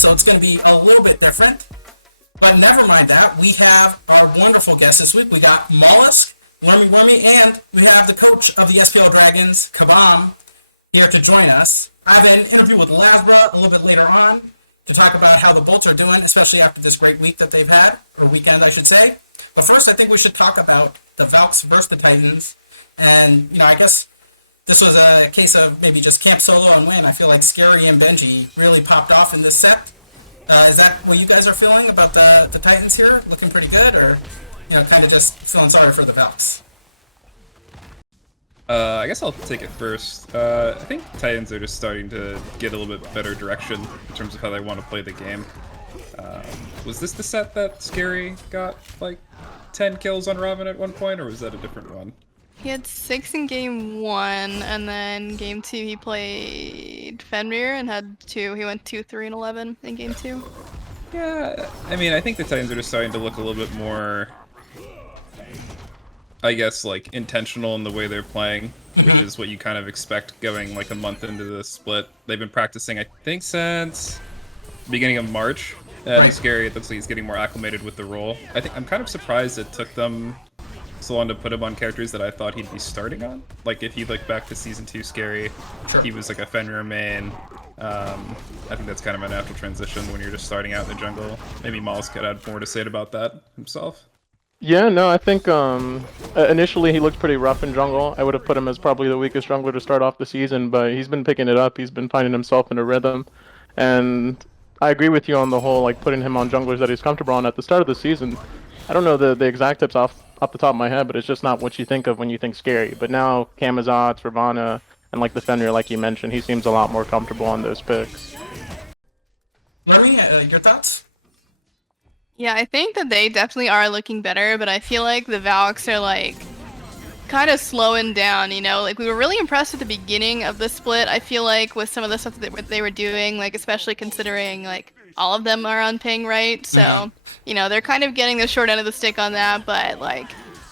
so it's going to be a little bit different. But never mind that. We have our wonderful guest this week. We got Mollusk, LermyWermy, and we have the coach of the SPL Dragons Cabom here to join us. I have an interview with Lasbra a little bit later on to talk about how the Bolts are doing, especially after this great week that they've had, or weekend, I should say. But first, I think we should talk about the Valks versus the Titans. And, I guess this was a case of maybe just camp solo and win. I feel like Scary and Benji really popped off in this set. Is that what you guys are feeling about the Titans here? Looking pretty good, or, kind of just feeling sorry for the Valks? I guess I'll take it first. I think Titans are just starting to get a little bit better direction in terms of how they want to play the game. Was this the set that Scary got, 10 kills on Robin at one point, or was that a different one? He had 6 in game 1, and then game 2 he played Fenrir and had 2. He went 2, 3, and 11 in game 2. Yeah, I think the Titans are just starting to look a little bit more, I guess, intentional in the way they're playing, which is what you kind of expect going, a month into the split. They've been practicing, I think, since beginning of March, and Scary, it looks like he's getting more acclimated with the role. I'm kind of surprised it took them so long to put him on characters that I thought he'd be starting on. If you look back to Season 2 Scary, he was a Fenrir main. I think that's kind of a natural transition when you're just starting out in the jungle. Maybe Mollusk could add more to say about that himself. Yeah, no, I think initially he looked pretty rough in jungle. I would have put him as probably the weakest jungler to start off the season, but he's been picking it up. He's been finding himself in a rhythm. And I agree with you on the whole, putting him on junglers that he's comfortable on at the start of the season. I don't know the exact tips off the top of my head, but it's just not what you think of when you think Scary. But now Camazotz, Ravana, and the Fenrir, like you mentioned, he seems a lot more comfortable on those picks. Lermy, your thoughts? Yeah, I think that they definitely are looking better, but I feel like the Valks are kind of slowing down, we were really impressed at the beginning of the split, I feel like, with some of the stuff that they were doing, especially considering, all of them are on ping, right? So, they're kind of getting the short end of the stick on that, but,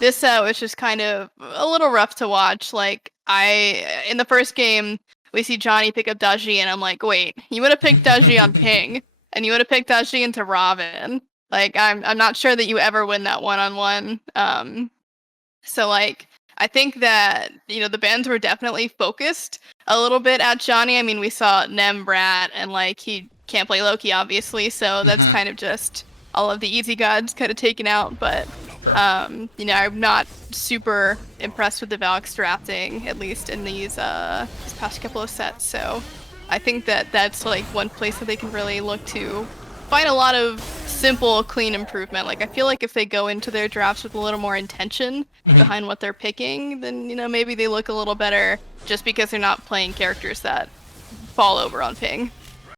this set was just kind of a little rough to watch. In the first game, we see Johnny pick up Daji, and I'm like, wait, you would have picked Daji on ping, and you would have picked Daji into Robin. I'm not sure that you ever win that one-on-one. So, I think that, the bands were definitely focused a little bit at Johnny. We saw Nem Brat, and, he can't play Loki, obviously, so that's kind of just all of the easy gods kind of taken out, but, I'm not super impressed with the Valks drafting, at least in these past couple of sets, so I think that that's, one place that they can really look to find a lot of simple, clean improvement. I feel like if they go into their drafts with a little more intention behind what they're picking, then, maybe they look a little better just because they're not playing characters that fall over on ping.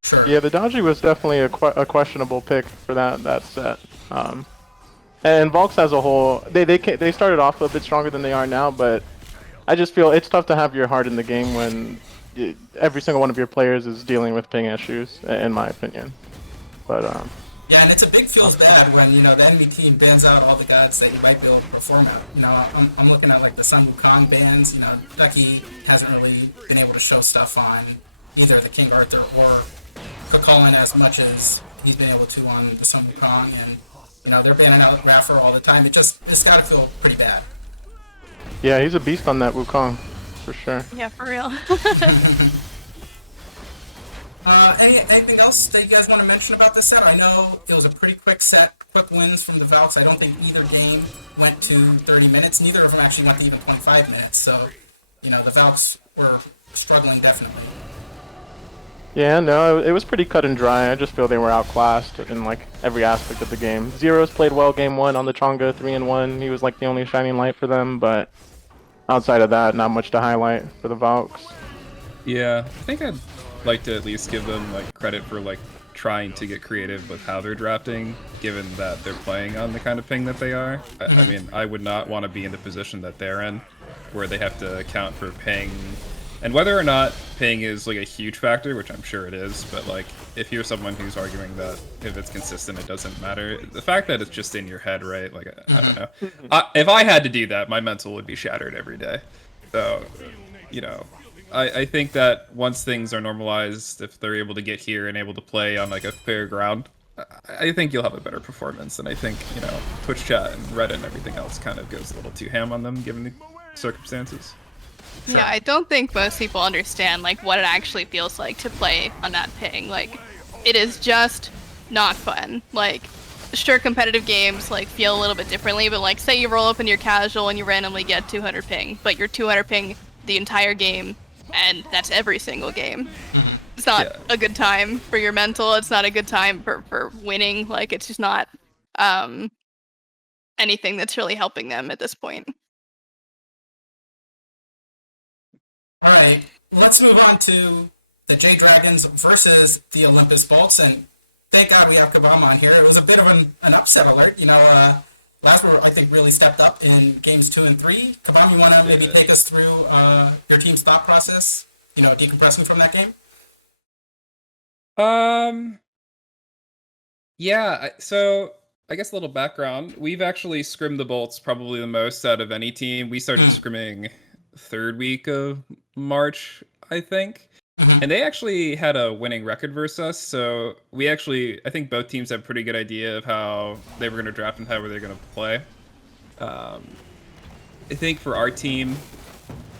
Sure. Yeah, the Daji was definitely a questionable pick for that set. And Valks as a whole, they started off a bit stronger than they are now, but I just feel it's tough to have your heart in the game when every single one of your players is dealing with ping issues, in my opinion. But yeah, and it's a big feels bad when, the enemy team bans out all the gods that you might be able to perform at. I'm looking at, the Sun Wukong bans. Ducky hasn't really been able to show stuff on either the King Arthur or Cucullin as much as he's been able to on the Sun Wukong. And, they're banning out Raffer all the time. It's gotta feel pretty bad. yeah, he's a beast on that Wukong, for sure. Yeah, for real. Anything else that you guys want to mention about this set? I know it was a pretty quick set, quick wins from the Valks. I don't think either game went to 30 minutes. Neither of them actually got to even 25 minutes. So, the Valks were struggling definitely. Yeah, no, it was pretty cut and dry. I just feel they were outclassed in every aspect of the game. Zeros played well game 1 on the Chonga 3-1. He was the only shining light for them, but outside of that, not much to highlight for the Valks. Yeah, I think I'd like to at least give them credit for trying to get creative with how they're drafting, given that they're playing on the kind of ping that they are. I would not want to be in the position that they're in, where they have to account for ping, and whether or not ping is a huge factor, which I'm sure it is, but if you're someone who's arguing that if it's consistent it doesn't matter, the fact that it's just in your head, right? I don't know. If I had to do that, my mental would be shattered every day. So, I think that once things are normalized, if they're able to get here and able to play on like a fair ground, I think you'll have a better performance. And I think, you know, Twitch chat and Reddit and everything else kind of goes a little too ham on them given the circumstances. Yeah, I don't think most people understand like what it actually feels like to play on that ping. Like, it is just not fun. Like, sure, competitive games like feel a little bit differently, but like, say you roll up in your casual and you randomly get 200 ping, but you're 200 ping the entire game, and that's every single game. It's not a good time for your mental. It's not a good time for winning. Like, it's just not anything that's really helping them at this point. All right, let's move on to the Jade Dragons versus the Olympus Bolts, and thank God we have Cabom on here. It was a bit of an upset alert. You know, Lasbra, I think, really stepped up in games 2 and 3. Cabom, you want to maybe take us through your team's thought process, you know, decompressing from that game? Yeah, so I guess a little background. We've actually scrimmed the Bolts probably the most out of any team. We started scrimming third week of March, I think. And they actually had a winning record versus us, so we actually, I think both teams have a pretty good idea of how they were going to draft and how they're going to play. I think for our team,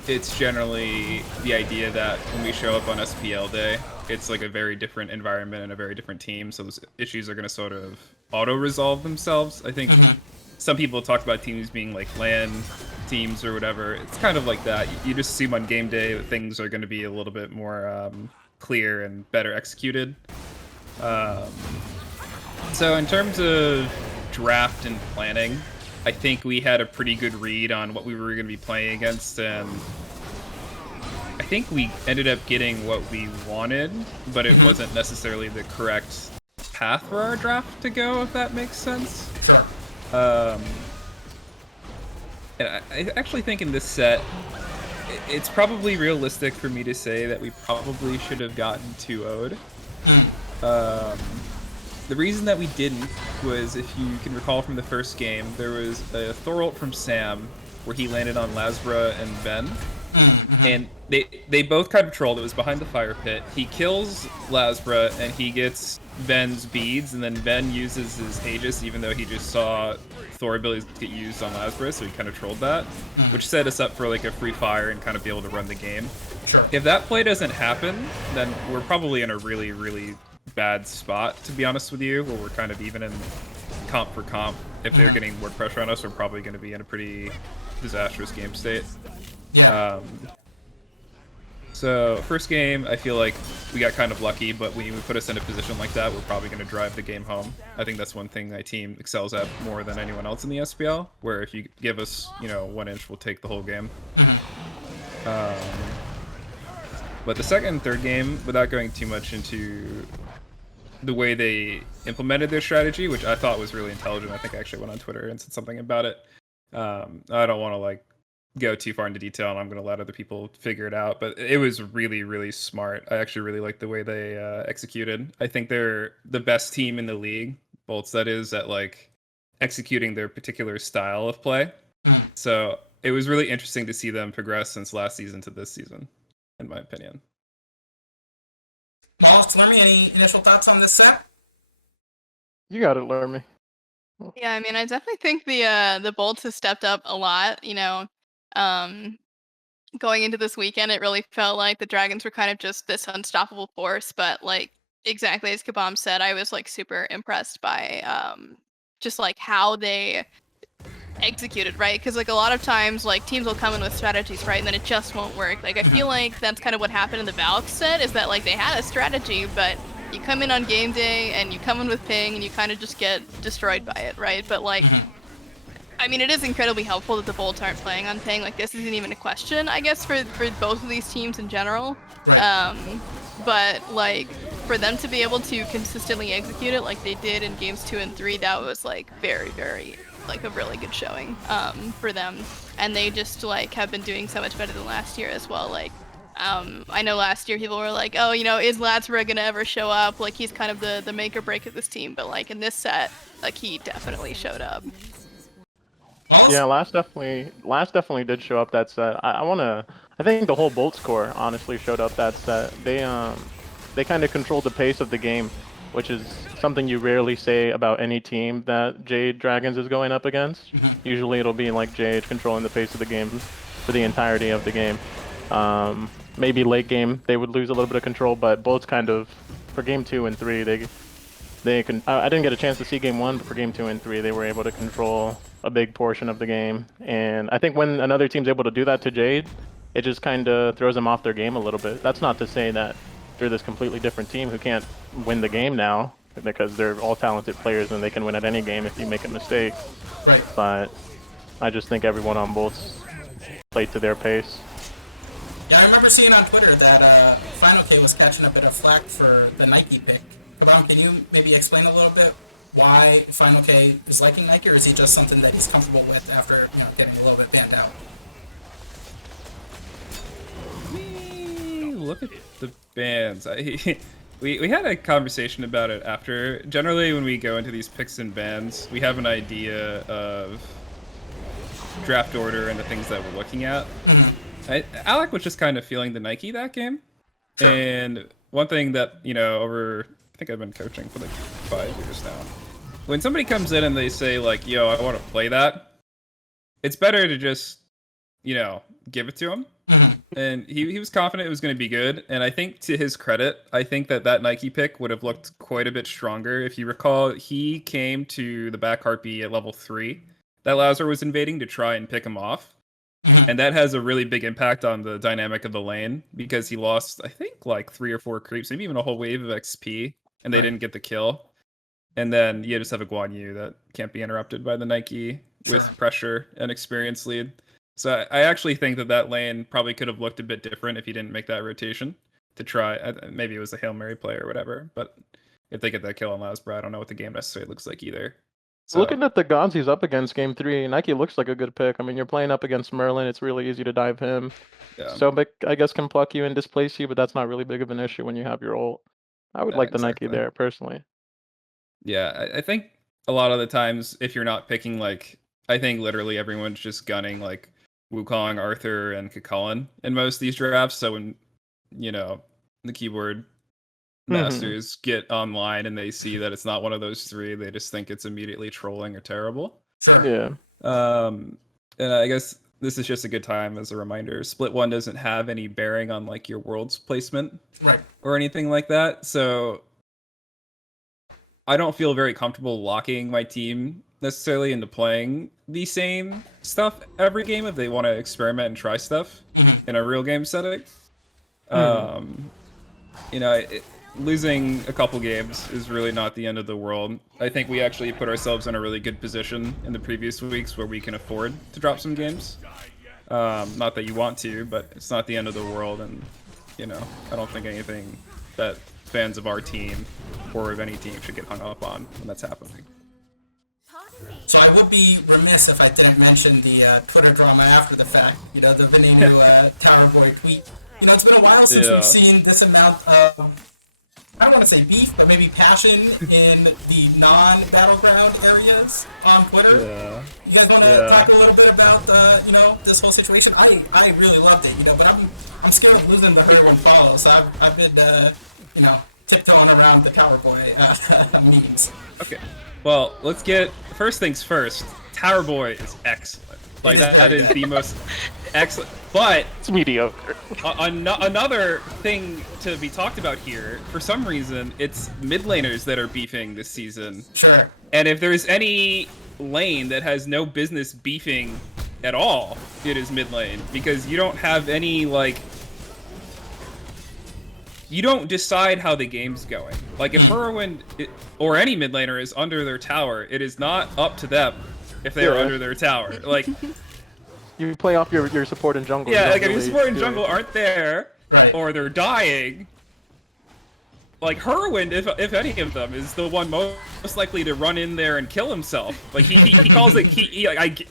it's generally the idea that when we show up on SPL day, it's like a very different environment and a very different team, so those issues are going to sort of auto-resolve themselves. I think some people talk about teams being like LAN teams or whatever. It's kind of like that. You just assume on game day that things are going to be a little bit more clear and better executed. So in terms of draft and planning, I think we had a pretty good read on what we were going to be playing against, and I think we ended up getting what we wanted, but it wasn't necessarily the correct path for our draft to go, if that makes sense. Sure. And I actually think in this set, it's probably realistic for me to say that we probably should have gotten 2-0'd. The reason that we didn't was, if you can recall from the first game, there was a Thor ult from Sam where he landed on Lasbra and Ben. And they both kind of trolled. It was behind the fire pit. He kills Lasbra and he gets Ben's beads, and then Ben uses his Aegis even though he just saw Thor abilities get used on Lasbra, so he kind of trolled that, which set us up for like a free fire and kind of be able to run the game. Sure. If that play doesn't happen, then we're probably in a really, really bad spot, to be honest with you, where we're kind of even in comp for comp. If they're getting more pressure on us, we're probably going to be in a pretty disastrous game state. Yeah. So first game, I feel like we got kind of lucky, but when you put us in a position like that, we're probably going to drive the game home. I think that's one thing my team excels at more than anyone else in the SPL, where if you give us, you know, 1 inch, we'll take the whole game. But the second and third game, without going too much into the way they implemented their strategy, which I thought was really intelligent. I think I actually went on Twitter and said something about it. I don't want to like go too far into detail, and I'm going to let other people figure it out, but it was really, really smart. I actually really like the way they executed. I think they're the best team in the league, Bolts that is, at like executing their particular style of play. So it was really interesting to see them progress since last season to this season, in my opinion. Mollusk, Lermy, any initial thoughts on this set? You got it, Lermy. Yeah, I mean, I definitely think the Bolts have stepped up a lot. You know, going into this weekend, it really felt like the Dragons were kind of just this unstoppable force. But like exactly as Cabom said, I was like super impressed by just like how they executed, right? Because like a lot of times like teams will come in with strategies, right, and then it just won't work. Like I feel like that's kind of what happened in the Valk set, is that like they had a strategy, but you come in on game day and you come in with ping and you kind of just get destroyed by it, right? But like I mean, it is incredibly helpful that the Bolts aren't playing on ping. Like this isn't even a question, I guess, for both of these teams in general. But like for them to be able to consistently execute it like they did in games 2 and 3, that was like very, very like a really good showing for them. And they just like have been doing so much better than last year as well. Like I know last year people were like, oh, you know, is Lasbra gonna ever show up? Like he's kind of the make or break of this team. But like in this set, like he definitely showed up. Mollusk? Yeah, last definitely did show up that set. I think the whole Bolts core honestly showed up that set. They kind of controlled the pace of the game, which is something you rarely say about any team that Jade Dragons is going up against. Usually it'll be like Jade controlling the pace of the game for the entirety of the game. Maybe late game they would lose a little bit of control, but Bolts kind of for game 2 and 3 they can. I didn't get a chance to see game 1, but for game 2 and 3 they were able to control a big portion of the game. And I think when another team's able to do that to Jade, it just kind of throws them off their game a little bit. That's not to say that they're this completely different team who can't win the game now, because they're all talented players and they can win at any game if you make a mistake. Right. But I just think everyone on Bolts played to their pace. Yeah, I remember seeing on Twitter that Final K was catching a bit of flack for the Nike pick. Cabom, can you maybe explain a little bit why Final K is liking Nike, or is he just something that he's comfortable with after getting a little bit banned out? Look at the bands. We had a conversation about it after. Generally, when we go into these picks and bans, we have an idea of draft order and the things that we're looking at. Alec was just kind of feeling the Nike that game. And one thing that, over, I think I've been coaching for like 5 years now. When somebody comes in and they say like, yo, I want to play that, it's better to just, give it to him. And he was confident it was going to be good. And I think to his credit, I think that Nike pick would have looked quite a bit stronger. If you recall, he came to the back harpy at level 3 that Lasbra was invading to try and pick him off. And that has a really big impact on the dynamic of the lane, because he lost, I think, like 3 or 4 creeps, maybe even a whole wave of XP, and they didn't get the kill. And then you just have a Guan Yu that can't be interrupted by the Nike with pressure and experience lead. So I actually think that lane probably could have looked a bit different if he didn't make that rotation to try. Maybe it was a Hail Mary play or whatever, but if they get that kill on Lasbra, I don't know what the game necessarily looks like either. So, looking at the gods he's up against game 3, Nike looks like a good pick. I mean, you're playing up against Merlin, it's really easy to dive him. yeah. Sobek, I guess, can pluck you and displace you, but that's not really big of an issue when you have your ult. I would like the Nike there, personally. Yeah, I think a lot of the times, if you're not picking, like, I think literally everyone's just gunning, like, Wukong, Arthur, and Kakalan in most of these drafts. So when, the keyboard masters get online and they see that it's not one of those 3, they just think it's immediately trolling or terrible. Yeah. And I guess this is just a good time as a reminder. Split 1 doesn't have any bearing on, like, your world's placement or anything like that. So I don't feel very comfortable locking my team necessarily into playing the same stuff every game if they want to experiment and try stuff in a real game setting. Losing a couple games is really not the end of the world. I think we actually put ourselves in a really good position in the previous weeks where we can afford to drop some games. Not that you want to, but it's not the end of the world, and I don't think anything that fans of our team or of any team should get hung up on when that's happening. So I would be remiss if I didn't mention the Twitter drama after the fact. The Venenu Tower Boy tweet. It's been a while since we've seen this amount of, I don't want to say beef, but maybe passion in the non-battleground areas on Twitter. Yeah. You guys want to talk a little bit about this whole situation? I really loved it, but I'm scared of losing the 101 follows. So I've been tiptoeing around the Tower Boy memes. Okay. Well, let's get first things first. Tower Boy is excellent. Like that is the most excellent. But it's mediocre. Another thing to be talked about here, for some reason, it's mid laners that are beefing this season. Sure. And if there's any lane that has no business beefing at all, it is mid lane, because you don't have any you don't decide how the game's going. Like if Whirlwind or any mid laner is under their tower, it is not up to them if they are under their tower. Like you play off your support and jungle. Yeah, like if your support and jungle aren't there, or they're dying, like Whirlwind, if any of them, is the one most likely to run in there and kill himself. Like he calls it,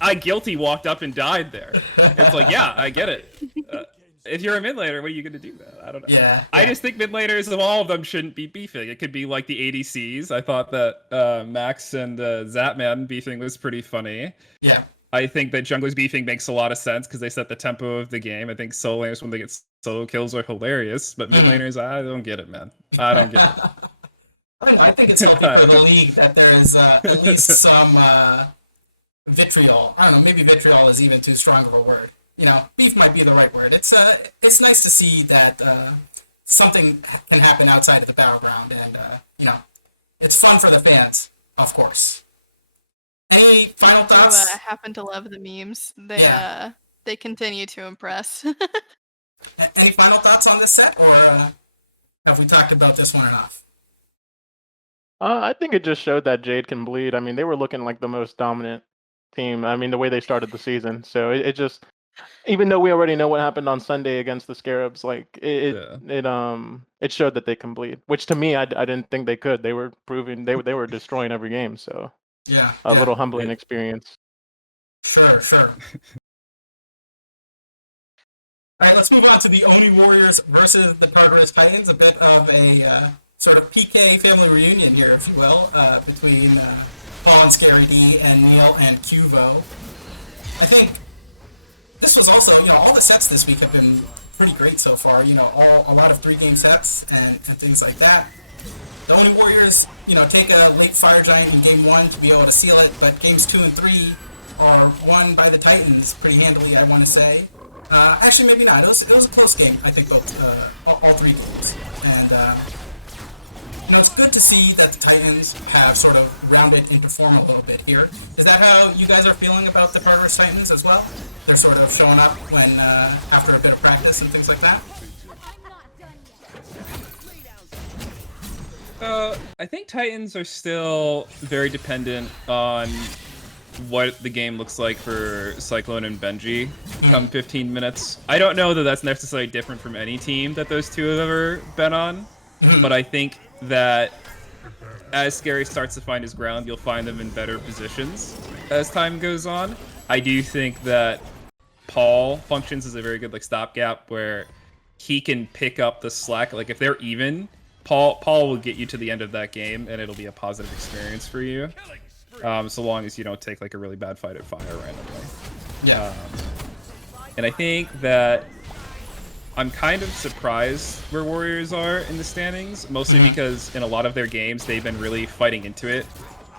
I guilty walked up and died there. It's like, yeah, I get it. If you're a mid laner, what are you going to do then? I don't know. Yeah. I just think mid laners of all of them shouldn't be beefing. It could be like the ADCs. I thought that Max and Zapman beefing was pretty funny. Yeah. I think that junglers beefing makes a lot of sense because they set the tempo of the game. I think solo laners, when they get solo kills, are hilarious, but mid laners, I don't get it, man. I don't get it. I think it's healthy for the league that there is at least some vitriol. I don't know, maybe vitriol is even too strong of a word. You know, beef might be the right word. It's nice to see that something can happen outside of the battleground, and you know, it's fun for the fans, of course. Any final thoughts? I happen to love the memes. They continue to impress. Any final thoughts on this set, or have we talked about this one enough? I think it just showed that Jade can bleed. I mean, they were looking like the most dominant team. I mean, the way they started the season. So it just, even though we already know what happened on Sunday against the Scarabs, like it showed that they can bleed. Which to me, I didn't think they could. They were proving they were destroying every game. So a little humbling experience. Sure. All right, let's move on to the Oni Warriors versus the Tartarus Titans. A bit of a sort of PK family reunion here, if you will, between Paul and Scary D and Neil and Cuvo. I think this was also, you know, all the sets this week have been pretty great so far. You know, a lot of 3-game sets and things like that. The Oni Warriors, you know, take a late Fire Giant in Game 1 to be able to seal it, but Games 2 and 3 are won by the Titans pretty handily, I want to say. Actually, maybe not. It was a close game, I think, both all 3 games. And, you know, it's good to see that the Titans have sort of rounded into form a little bit here. Is that how you guys are feeling about the Tartarus Titans as well? They're sort of showing up when after a bit of practice and things like that? I think Titans are still very dependent on what the game looks like for Cyclone and Benji come 15 minutes. I don't know that that's necessarily different from any team that those two have ever been on, but I think that as Scary starts to find his ground, you'll find them in better positions as time goes on. I do think that Paul functions as a very good like stopgap where he can pick up the slack. Like if they're even, Paul will get you to the end of that game and it'll be a positive experience for you. So long as you don't take like a really bad fight at fire randomly. Yeah. And I think that I'm kind of surprised where Warriors are in the standings, mostly because in a lot of their games they've been really fighting into it.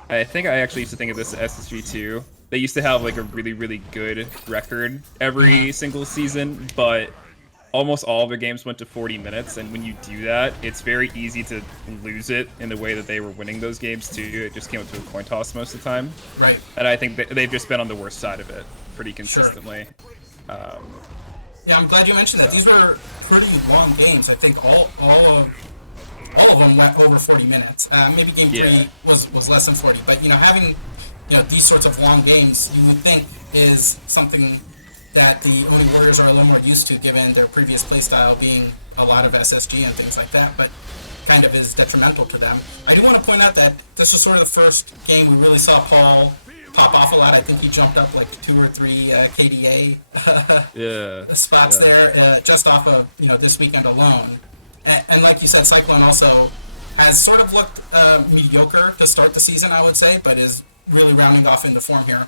I think I actually used to think of this as SSG too. They used to have like a really, really good record every single season, but almost all of their games went to 40 minutes, and when you do that, it's very easy to lose it in the way that they were winning those games too. It just came up to a coin toss most of the time. Right. And I think they've just been on the worst side of it pretty consistently. Sure. Yeah, I'm glad you mentioned that. These were pretty long games. I think all of them went over 40 minutes. Maybe game 3 was less than 40, but you know, having these sorts of long games, you would think is something that the Oni Warriors are a little more used to, given their previous playstyle being a lot of SSG and things like that, but kind of is detrimental to them. I do want to point out that this was sort of the first game we really saw Paul pop off a lot. I think he jumped up like 2 or 3 KDA spots there just off of this weekend alone. And like you said, Cyclone also has sort of looked mediocre to start the season, I would say, but is really rounding off into form here.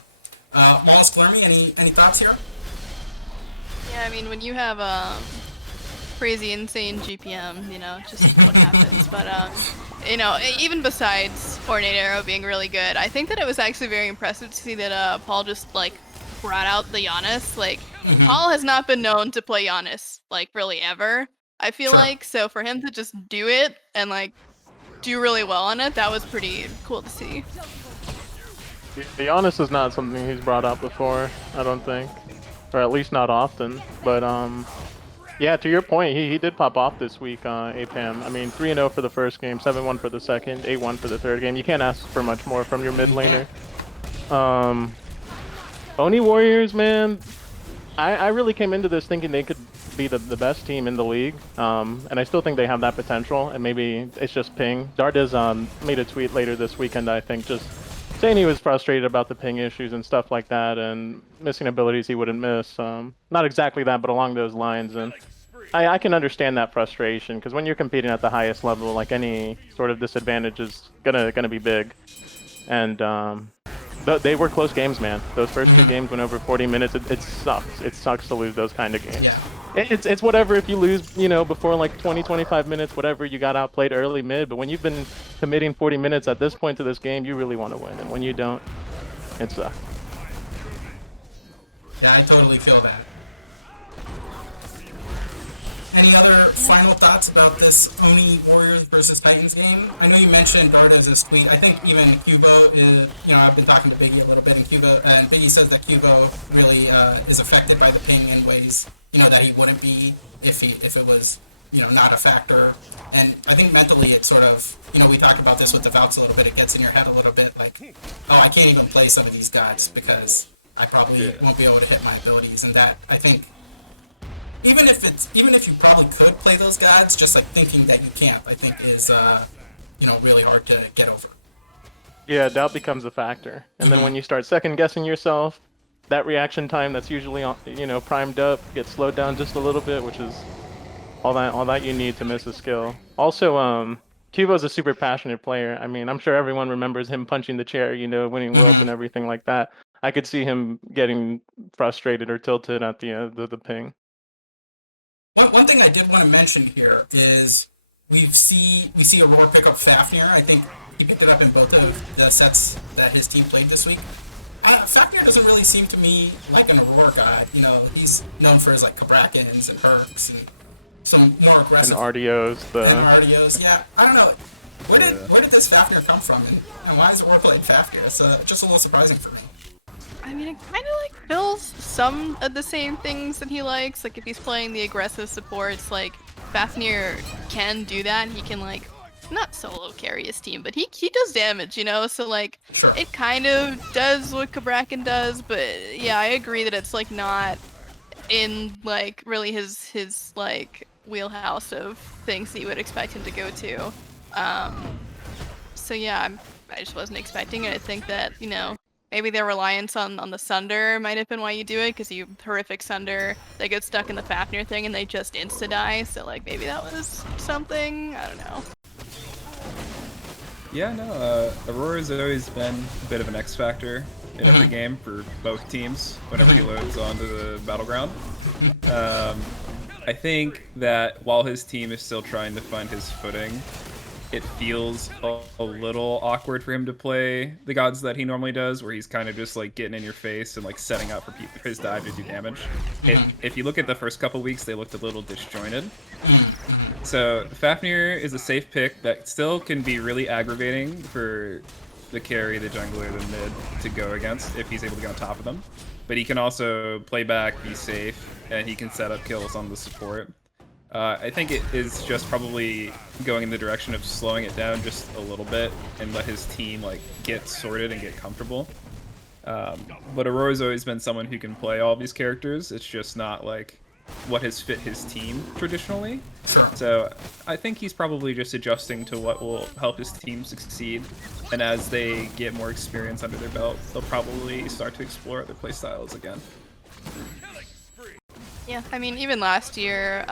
Mollusk, Lermy, any thoughts here? Yeah, I mean, when you have crazy, insane GPM, just what happens. But, even besides Ornate Arrow being really good, I think that it was actually very impressive to see that Paul just, brought out the Giannis. Paul has not been known to play Giannis, really ever, I feel like. So for him to just do it and, do really well on it, that was pretty cool to see. The Giannis is not something he's brought out before, I don't think. Or at least not often. But, yeah, to your point, he did pop off this week, Apam. I mean, 3-0 for the first game, 7-1 for the second, 8-1 for the third game. You can't ask for much more from your mid laner. Oni Warriors, man, I really came into this thinking they could be the best team in the league. And I still think they have that potential, and maybe it's just ping. Dardiz made a tweet later this weekend, I think, just saying he was frustrated about the ping issues and stuff like that, and missing abilities he wouldn't miss. Not exactly that, but along those lines. And I can understand that frustration, because when you're competing at the highest level, any sort of disadvantage is gonna be big. And They were close games, man. Those first two games went over 40 minutes. It sucks. It sucks to lose those kind of games. Yeah. It's whatever if you lose, before like 20, 25 minutes, whatever, you got outplayed early, mid. But when you've been committing 40 minutes at this point to this game, you really want to win. And when you don't, it sucks. Yeah, I totally feel that. Any other final thoughts about this Oni Warriors versus Titans game? I know you mentioned Dardo's this tweet. I think even Cubo is, I've been talking to Biggie a little bit, and Biggie says that Cubo really is affected by the ping in ways, that he wouldn't be if it was, not a factor. And I think mentally it sort of, we talked about this with the Valks a little bit, it gets in your head a little bit, like, oh, I can't even play some of these guys because I probably won't be able to hit my abilities, and that, I think, even if you probably could play those guys, just like thinking that you can't, I think is really hard to get over. Yeah, doubt becomes a factor. And then when you start second guessing yourself, that reaction time that's usually primed up gets slowed down just a little bit, which is all that you need to miss a skill. Also, Cubo's a super passionate player. I mean, I'm sure everyone remembers him punching the chair, winning worlds and everything like that. I could see him getting frustrated or tilted at the ping. One thing I did want to mention here is we see Aurora pick up Fafnir. I think he picked it up in both of the sets that his team played this week. Fafnir doesn't really seem to me like an Aurora guy. He's known for his like Kabrakins and Hercs and some more aggressive. And RDOs. RDOs, yeah. I don't know. Where did this Fafnir come from, and why is Aurora playing Fafnir? It's just a little surprising for me. I mean, it kind of like fills some of the same things that he likes. Like if he's playing the aggressive supports, like Fafnir can do that. He can like not solo carry his team, but he does damage, So like Sure. It kind of does what Kabrakan does, but yeah, I agree that it's like not in like really his like wheelhouse of things that you would expect him to go to. So yeah, I just wasn't expecting it. I think that maybe their reliance on the Sunder might have been why you do it, because you horrific Sunder, they get stuck in the Fafnir thing and they just insta-die, so like maybe that was something, I don't know. Yeah, no, Aurora's always been a bit of an X factor in every game for both teams whenever he loads onto the battleground. I think that while his team is still trying to find his footing, it feels a little awkward for him to play the gods that he normally does, where he's kind of just like getting in your face and like setting up for his dive to do damage. If you look at the first couple weeks, they looked a little disjointed. So Fafnir is a safe pick that still can be really aggravating for the carry, the jungler, the mid to go against if he's able to get on top of them. But he can also play back, be safe, and he can set up kills on the support. I think it is just probably going in the direction of slowing it down just a little bit and let his team like get sorted and get comfortable. But Aurora's always been someone who can play all of these characters. It's just not like what has fit his team traditionally. So I think he's probably just adjusting to what will help his team succeed. And as they get more experience under their belt, they'll probably start to explore other playstyles again. Yeah, I mean, even last year,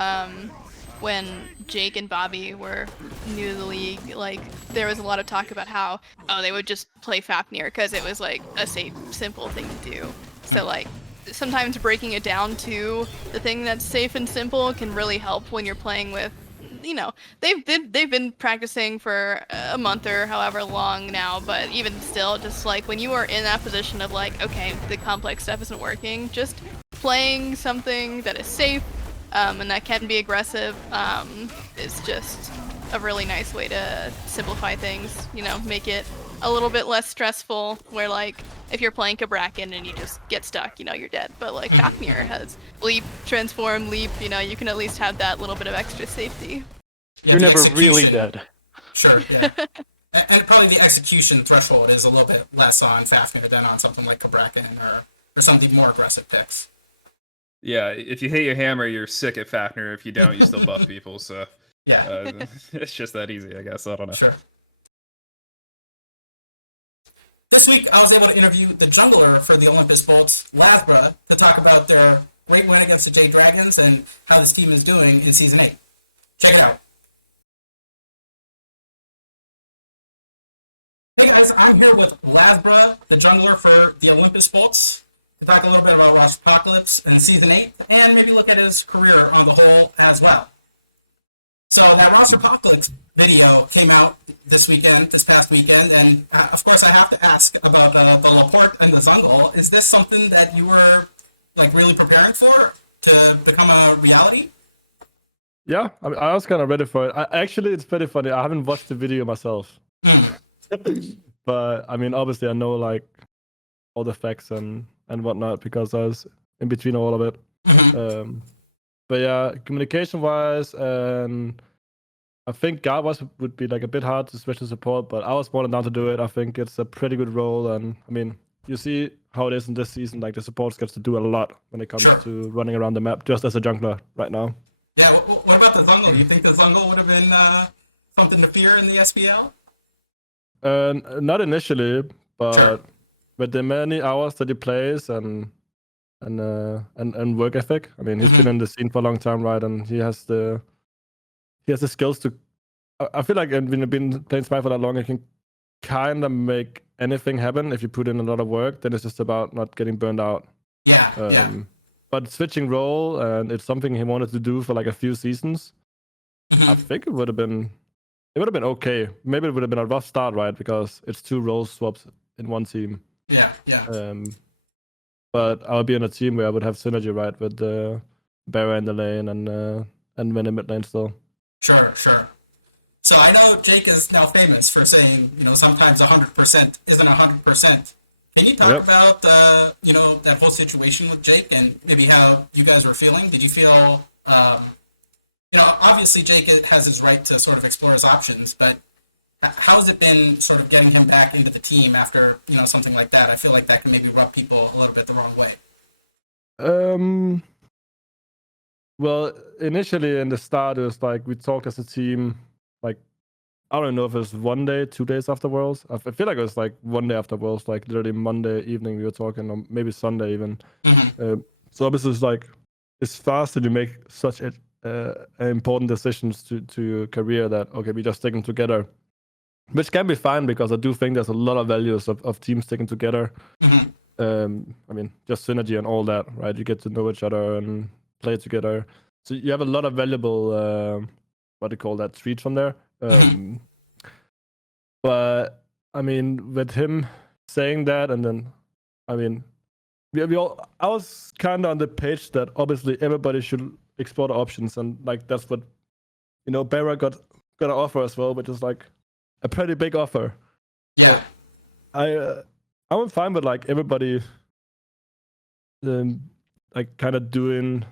when Jake and Bobby were new to the league, like, there was a lot of talk about how, they would just play Fafnir because it was, like, a safe, simple thing to do. So, like, sometimes breaking it down to the thing that's safe and simple can really help when you're playing with, they've been practicing for a month or however long now, but even still, just, like, when you are in that position of, like, okay, the complex stuff isn't working, just playing something that is safe and that can be aggressive is just a really nice way to simplify things, make it a little bit less stressful, where like if you're playing Kabrakan and you just get stuck, you're dead. But like Fafnir has leap, transform, leap, you can at least have that little bit of extra safety. Yeah, You're never really dead. Sure, yeah. And probably the execution threshold is a little bit less on Fafnir than on something like Kabrakan or some of the more aggressive picks. Yeah, if you hit your hammer, you're sick at Fafnir. If you don't, you still buff people. So yeah, it's just that easy, I guess. I don't know. Sure. This week, I was able to interview the jungler for the Olympus Bolts, Lasbra, to talk about their great win against the Jade Dragons and how this team is doing in Season 8. Check it out. Hey guys, I'm here with Lasbra, the jungler for the Olympus Bolts, to talk a little bit about Rosterpocalyps in Season 8, and maybe look at his career on the whole as well. So that Rosterpocalyps video came out this past weekend, and of course I have to ask about the Laporte and the Zungle. Is this something that you were like really preparing for to become a reality? Yeah, I mean, I was kind of ready for it. Actually, it's pretty funny. I haven't watched the video myself. But I mean, obviously, I know like all the facts and whatnot because I was in between all of it. But yeah, communication-wise, and I think guard-wise would be like a bit hard to switch to support, but I was more than down to do it. I think it's a pretty good role, and I mean, you see how it is in this season. Like the supports gets to do a lot when it comes to running around the map, just as a jungler right now. Yeah. What about the Zungle? Do you think the Zungle would have been something to fear in the SPL? Not initially, but with the many hours that he plays and work ethic. I mean, he's been in the scene for a long time, right? And he has the skills to. I feel like when you've been playing Smite for that long, you can kind of make anything happen if you put in a lot of work. Then it's just about not getting burned out. Yeah. But switching role, and it's something he wanted to do for like a few seasons. I think it would have been okay. Maybe it would have been a rough start, right? Because it's 2 role swaps in one team. Yeah. But I would be in a team where I would have synergy, right, with the Barra in the lane and win in mid lane still. Sure. So I know Jake is now famous for saying, sometimes 100% isn't 100%. Can you talk about, that whole situation with Jake and maybe how you guys were feeling? Did you feel, obviously Jake has his right to sort of explore his options, but how has it been sort of getting him back into the team after, something like that? I feel like that can maybe rub people a little bit the wrong way. Well, initially in the start, it was like we talked as a team, like, I don't know if it was 1 day, 2 days after Worlds. I feel like it was like 1 day after Worlds, like literally Monday evening we were talking, or maybe Sunday even. So obviously it's like, it's fast that you make such important decisions to your career that, okay, we just sticking together. Which can be fine because I do think there's a lot of values of teams sticking together. I mean, just synergy and all that, right? You get to know each other and play together. So you have a lot of valuable, what do you call that, treats from there. But I mean, with him saying that, and then, I mean, I was kind of on the page that obviously everybody should explore the options, and like that's what, Barra got an offer as well, which is like a pretty big offer. Yeah. So I'm fine with like everybody, like kind of doing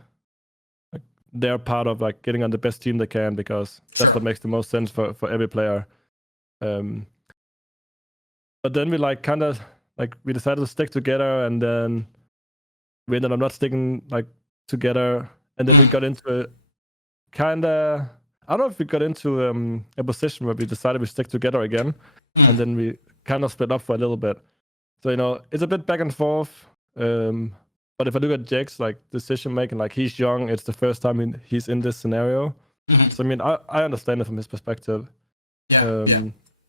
like their part of like getting on the best team they can, because that's what makes the most sense for every player. But then we like kind of like we decided to stick together, and then we ended up not sticking like together, and then we got into kind of, I don't know if we got into a position where we decided we stick together again, and then we kind of split up for a little bit. So it's a bit back and forth. But if I look at Jake's like decision making, like he's young, it's the first time he's in this scenario. So I mean, I understand it from his perspective.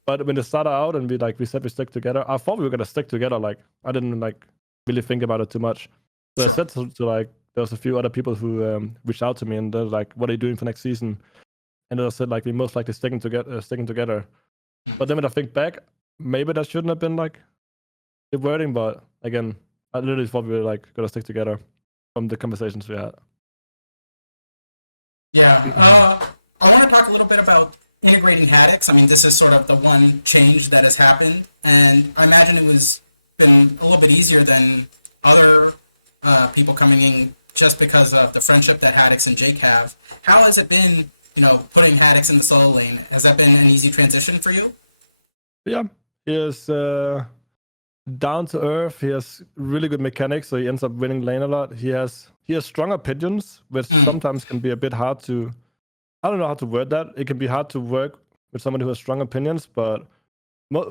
But when they started out and we said we stick together, I thought we were gonna stick together. Like I didn't like really think about it too much. So I said to like there was a few other people who reached out to me, and they're like, "What are you doing for next season?" And I said like we most likely sticking together. But then when I think back, maybe that shouldn't have been like the wording. But again, I literally thought we were like gonna stick together from the conversations we had. Yeah. I want to talk a little bit about integrating Haddix. I mean, this is sort of the one change that has happened, and I imagine it was been a little bit easier than other people coming in just because of the friendship that Haddix and Jake have. How has it been, putting Haddix in the solo lane? Has that been an easy transition for you? Yeah, he is down to earth. He has really good mechanics, so he ends up winning lane a lot. He has strong opinions, which sometimes can be a bit hard to. I don't know how to word that. It can be hard to work with someone who has strong opinions, but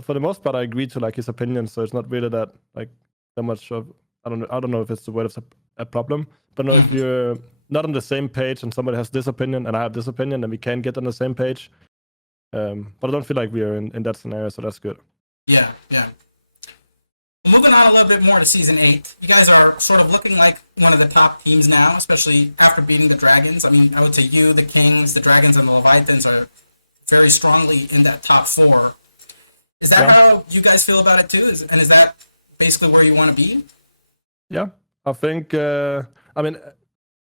for the most part, I agree to like his opinions. So it's not really that like that much of. I don't know if it's the word of a problem, but no, if you're not on the same page and somebody has this opinion and I have this opinion, then we can get on the same page. But I don't feel like we are in that scenario, so that's good. Yeah, yeah. Moving on a little bit more to Season 8, you guys are sort of looking like one of the top teams now, especially after beating the Dragons. I mean, I would say you, the Kings, the Dragons, and the Leviathans are very strongly in that top 4. Is that Yeah. how you guys feel about it too? And is that basically where you want to be? Yeah, I think. I mean,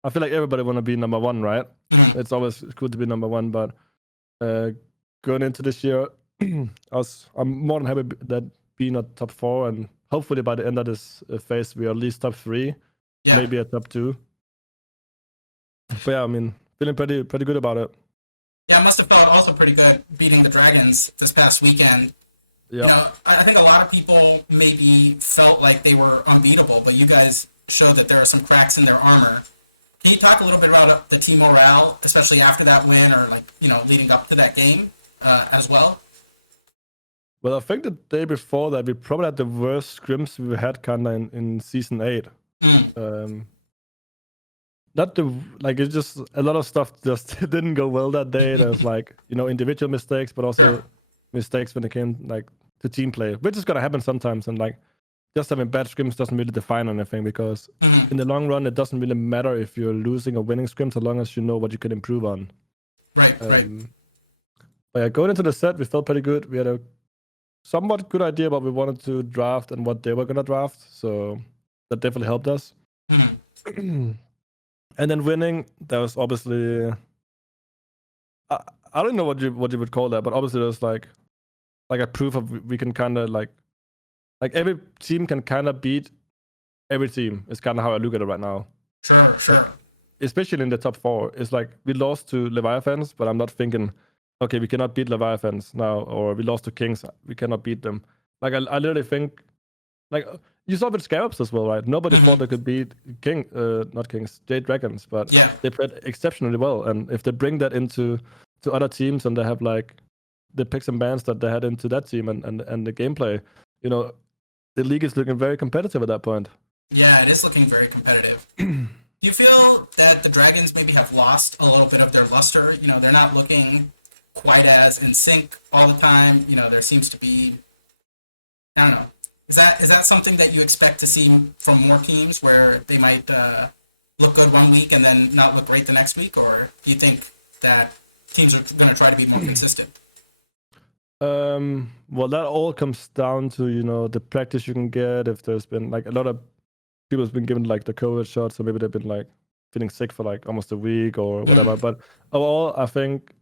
I feel like everybody want to be number 1, right? Mhm. It's always good to be number 1, but going into this year, I'm more than happy that being at top 4, and hopefully by the end of this phase, we are at least top 3, Yeah. maybe a top 2. But yeah, I mean, feeling pretty good about it. Yeah, it must have felt also pretty good beating the Dragons this past weekend. Yeah. You know, I think a lot of people maybe felt like they were unbeatable, but you guys showed that there are some cracks in their armor. Can you talk a little bit about the team morale, especially after that win, or like leading up to that game as well? Well, I think the day before that, we probably had the worst scrims we had kind of in Season 8. Mm. Not the like it's just a lot of stuff just didn't go well that day. There's like individual mistakes, but also mistakes when it came like to team play, which is gonna happen sometimes. And like just having bad scrims doesn't really define anything, because in the long run it doesn't really matter if you're losing or winning scrims, as long as you know what you can improve on. Right, right. But yeah, going into the set, we felt pretty good. We had a somewhat good idea what we wanted to draft and what they were gonna draft, so that definitely helped us. And then winning, that was obviously I don't know what you would call that, but obviously there's like a proof of we can kind of like every team can kind of beat every team. Is kind of how I look at it right now. Sure. Like, especially in the top 4, it's like we lost to Leviathans, but I'm not thinking, okay, we cannot beat Leviathans now, or we lost to Kings, we cannot beat them. Like I literally think, like you saw with Scarabs as well, right? Nobody thought they could beat not Kings, Jade Dragons, but they played exceptionally well. And if they bring that into other teams, and they have like the picks and bans that they had into that team, and the gameplay, the league is looking very competitive at that point. Yeah, it is looking very competitive. Do you feel that the Dragons maybe have lost a little bit of their luster? They're not looking quite as in sync all the time. There seems to be, I don't know. Is that something that you expect to see from more teams, where they might look good one week and then not look great the next week? Or do you think that teams are going to try to be more consistent? Well, that all comes down to, the practice you can get. If there's been like a lot of people have been given like the COVID shot, so maybe they've been like feeling sick for like almost a week or whatever. But overall, I think,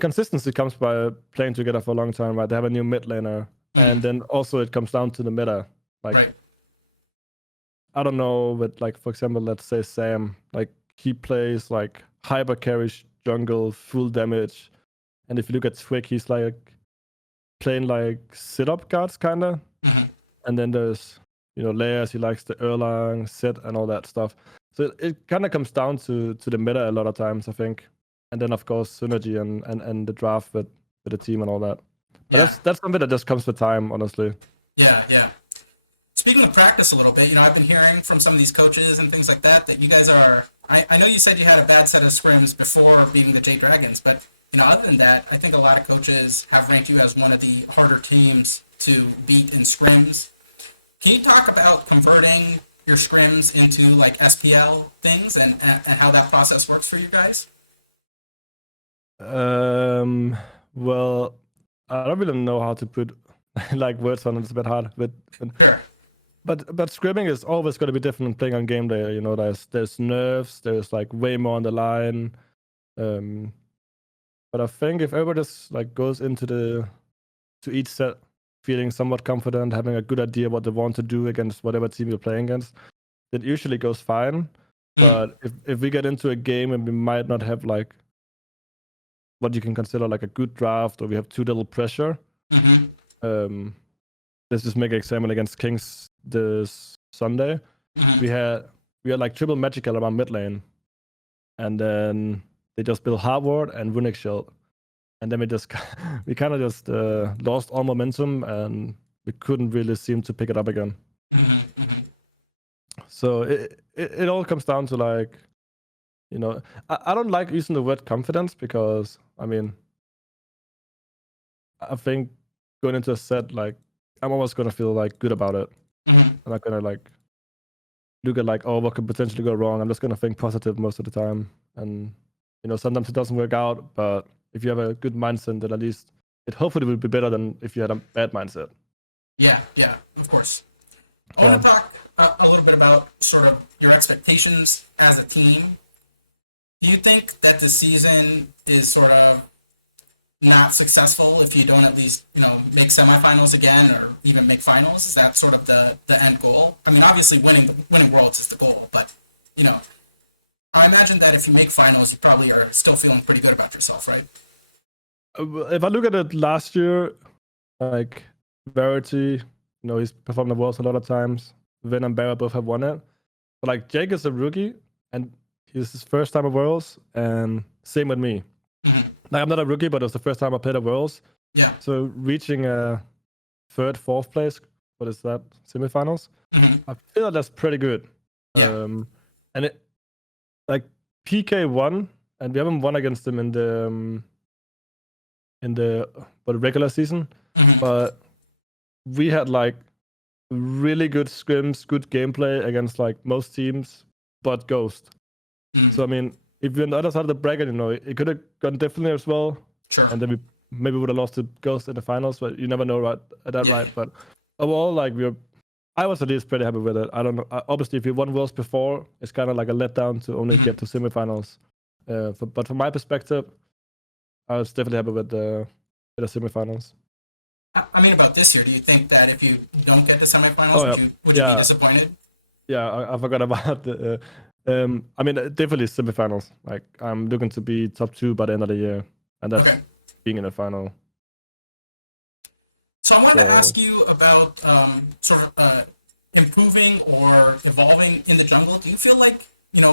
consistency comes by playing together for a long time, right? They have a new mid laner, and then also it comes down to the meta. Like, I don't know, but like for example, let's say Sam, like he plays like hyper carry jungle, full damage, and if you look at Twig, he's like playing like sit-up guards kinda, and then there's layers. He likes the Erlang, Sit, and all that stuff. So it kind of comes down to the meta a lot of times, I think. And then of course synergy and the draft with the team and all that. But that's something that just comes with time, honestly. Yeah. Speaking of practice a little bit, I've been hearing from some of these coaches and things like that you guys are. I know you said you had a bad set of scrims before beating the Jade Dragons, but other than that, I think a lot of coaches have ranked you as one of the harder teams to beat in scrims. Can you talk about converting your scrims into like SPL things and how that process works for you guys? Well, I don't really know how to put like words on it. It's a bit hard, but scrimming is always going to be different playing on game day. There's nerfs, there's like way more on the line. But I think if everybody just like goes into each set feeling somewhat confident, having a good idea what they want to do against whatever team you're playing against, it usually goes fine. But if we get into a game and we might not have like what you can consider like a good draft, or we have too little pressure, let's just make an example against Kings this Sunday. We had like triple magical around mid lane, and then they just built Hardward and Runic Shield, and then we kind of just lost all momentum, and we couldn't really seem to pick it up again. So it all comes down to like, I don't like using the word confidence, because I think going into a set, like I'm always gonna feel like good about it. Mhm. I'm not gonna like look at like, oh, what could potentially go wrong. I'm just gonna think positive most of the time, and sometimes it doesn't work out. But if you have a good mindset, then at least it hopefully will be better than if you had a bad mindset. Yeah, of course. I Yeah. want to talk a little bit about sort of your expectations as a team. Do you think that the season is sort of not successful if you don't at least, make semifinals again or even make finals? Is that sort of the end goal? I mean, obviously winning worlds is the goal, but, I imagine that if you make finals, you probably are still feeling pretty good about yourself, right? If I look at it last year, like Verity, he's performed the Worlds a lot of times. Vin and Barra both have won it. But like Jake is a rookie, and it's his first time at Worlds, and same with me. Mhm. Like I'm not a rookie, but it was the first time I played at Worlds. Yeah. So reaching a third, fourth place, what is that? Semifinals? Mhm. I feel like that's pretty good. Yeah. And it like PK won, and we haven't won against them in the regular season, Mhm. but we had like really good scrims, good gameplay against like most teams, but Ghost. Mhm. So I mean, if you're on the other side of the bracket, it could have gone differently as well, Sure. and then we maybe would have lost to Ghost in the finals, but you never know right. But overall, like I was at least pretty happy with it. I don't know. Obviously, if you won Worlds before, it's kind of like a letdown to only get to semifinals. But from my perspective, I was definitely happy with the semifinals. I mean, about this year, do you think that if you don't get to semifinals, Oh, would yeah. you be Yeah. disappointed? Yeah, I forgot about the. I mean, definitely semifinals. Like, I'm looking to be top 2 by the end of the year, and that's Okay. being in the final. So I wanted to So- ask you about sort of improving or evolving in the jungle. Do you feel like,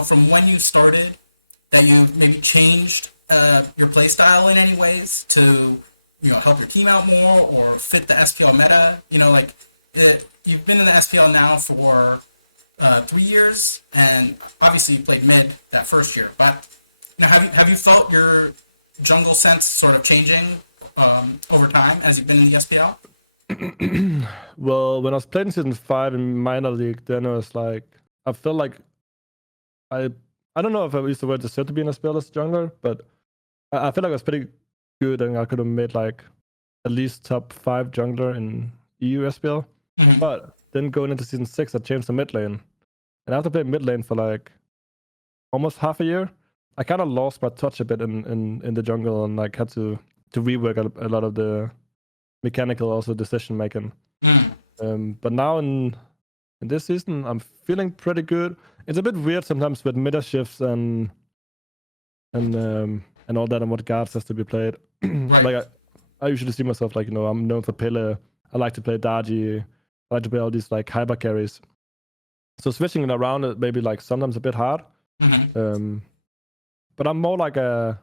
from when you started, that you maybe changed your play style in any ways to, help your team out more or fit the SPL meta? You've been in the SPL now for 3 years, and obviously you played mid that first year. But have you felt your jungle sense sort of changing over time as you've been in the SPL? Well, when I was playing season 5 in minor league, then it was like I felt like I don't know if I used the word deserve to be in a spell as jungler, but I feel like I was pretty good and I could have made like at least top 5 jungler in EU SPL. Mhm. But then going into season 6, I changed to mid lane, and after playing mid lane for like almost half a year, I kind of lost my touch a bit in the jungle and like had to rework a lot of the mechanical also decision making. Mm. But now in this season, I'm feeling pretty good. It's a bit weird sometimes with meta shifts and all that and what cards has to be played. Like I usually see myself like I'm known for Pele. I like to play Daji. I like to play all these like hyper carries. So switching it around it maybe like sometimes a bit hard. Mhm. But I'm more like a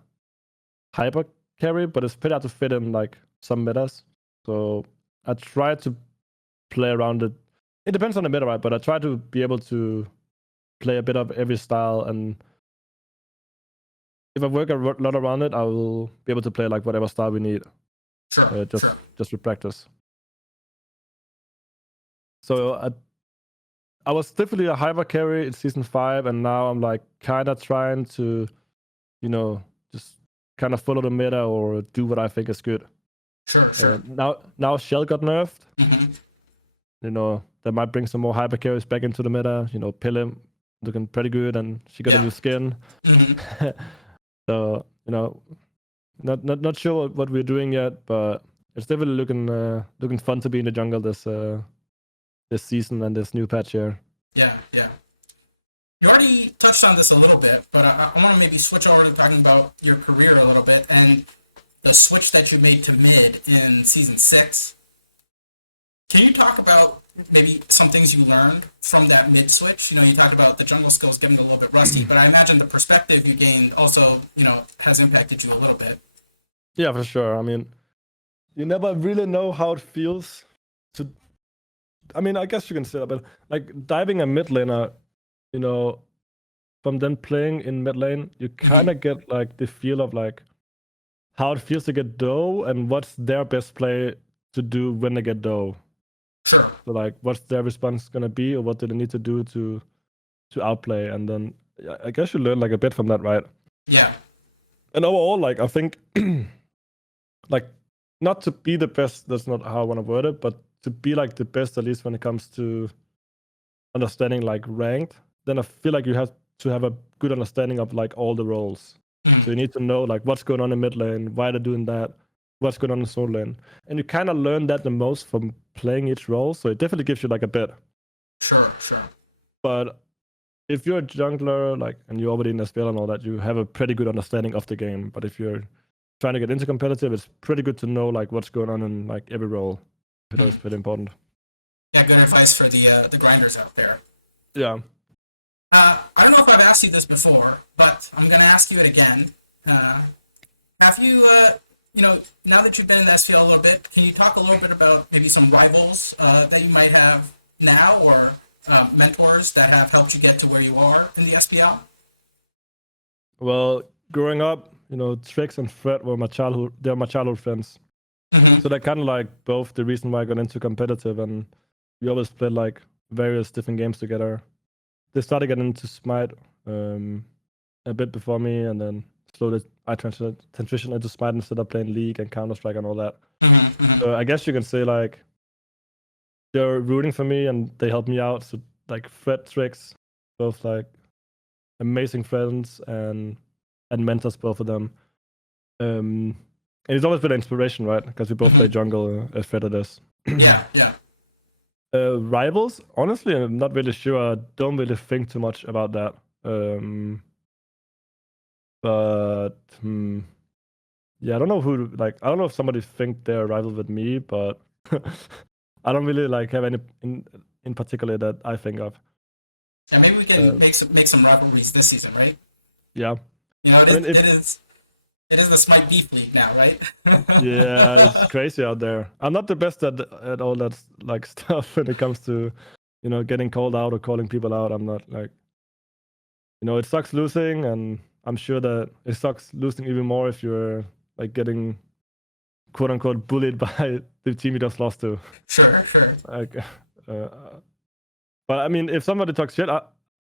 hyper carry, but it's pretty hard to fit in like some metas. So I try to play around it. It depends on the meta, right? But I try to be able to play a bit of every style, and if I work a lot around it, I will be able to play like whatever style we need. Sure. Just with practice. So I was definitely a hyper carry in season 5, and now I'm like kind of trying to, just kind of follow the meta or do what I think is good. Sure. Now Shell got nerfed. Mhm. That might bring some more hyper carries back into the meta. Pele looking pretty good, and she got a Yeah. new skin. Mhm. So not sure what we're doing yet, but it's definitely looking fun to be in the jungle this season and this new patch here. Yeah. You already touched on this a little bit, but I want to maybe switch over to talking about your career a little bit and the switch that you made to mid in season 6. Can you talk about maybe some things you learned from that mid switch? You talked about the jungle skills getting a little bit rusty, but I imagine the perspective you gained also, has impacted you a little bit. Yeah, for sure. I mean, you never really know how it feels to. I mean, I guess you can say that, but like diving a mid laner, from then playing in mid lane, you kind of get like the feel of like how it feels to get Doe and what's their best play to do when they get low. Sure. So like, what's their response gonna be, or what do they need to do to outplay? And then I guess you learn like a bit from that, right? Yeah. And overall, like I think, like not to be the best. That's not how I want to word it, but to be like the best, at least when it comes to understanding like ranked. Then I feel like you have to have a good understanding of like all the roles. So you need to know like what's going on in mid lane, why they're doing that, what's going on in solo lane, and you kind of learn that the most from playing each role. So it definitely gives you like a bit. Sure. But if you're a jungler, like, and you're already in SPL and all that, you have a pretty good understanding of the game. But if you're trying to get into competitive, it's pretty good to know like what's going on in like every role. It's pretty important. Yeah, good advice for the grinders out there. Yeah. I don't know if I've asked you this before, but I'm going to ask you it again. Have you, now that you've been in SPL a little bit, can you talk a little bit about maybe some rivals that you might have now, or mentors that have helped you get to where you are in the SPL? Well, growing up, Trix and Fred were my childhood friends. So they're kind of like both the reason why I got into competitive, and we always played like various different games together. They started getting into Smite a bit before me, and then slowly I transitioned into Smite instead of playing League and Counter-Strike and all that. So I guess you can say like they're rooting for me and they help me out. So like Fred, Trix, both like amazing friends and mentors, both of them. And it's always been an inspiration, right? Because we both play jungle as Fred it is. Yeah. Rivals, honestly, I'm not really sure. I don't really think too much about that. But yeah, I don't know who. Like, I don't know if somebody think they're a rival with me, but I don't really like have any in particular that I think of. Yeah, maybe we can make some rivalries this season, right? Yeah. It is the Smite Beef League now, right? Yeah, it's crazy out there. I'm not the best at all that like stuff when it comes to, getting called out or calling people out. I'm not like, it sucks losing, and I'm sure that it sucks losing even more if you're like getting quote unquote bullied by the team you just lost to. Sure. Like, but I mean, if somebody talks shit,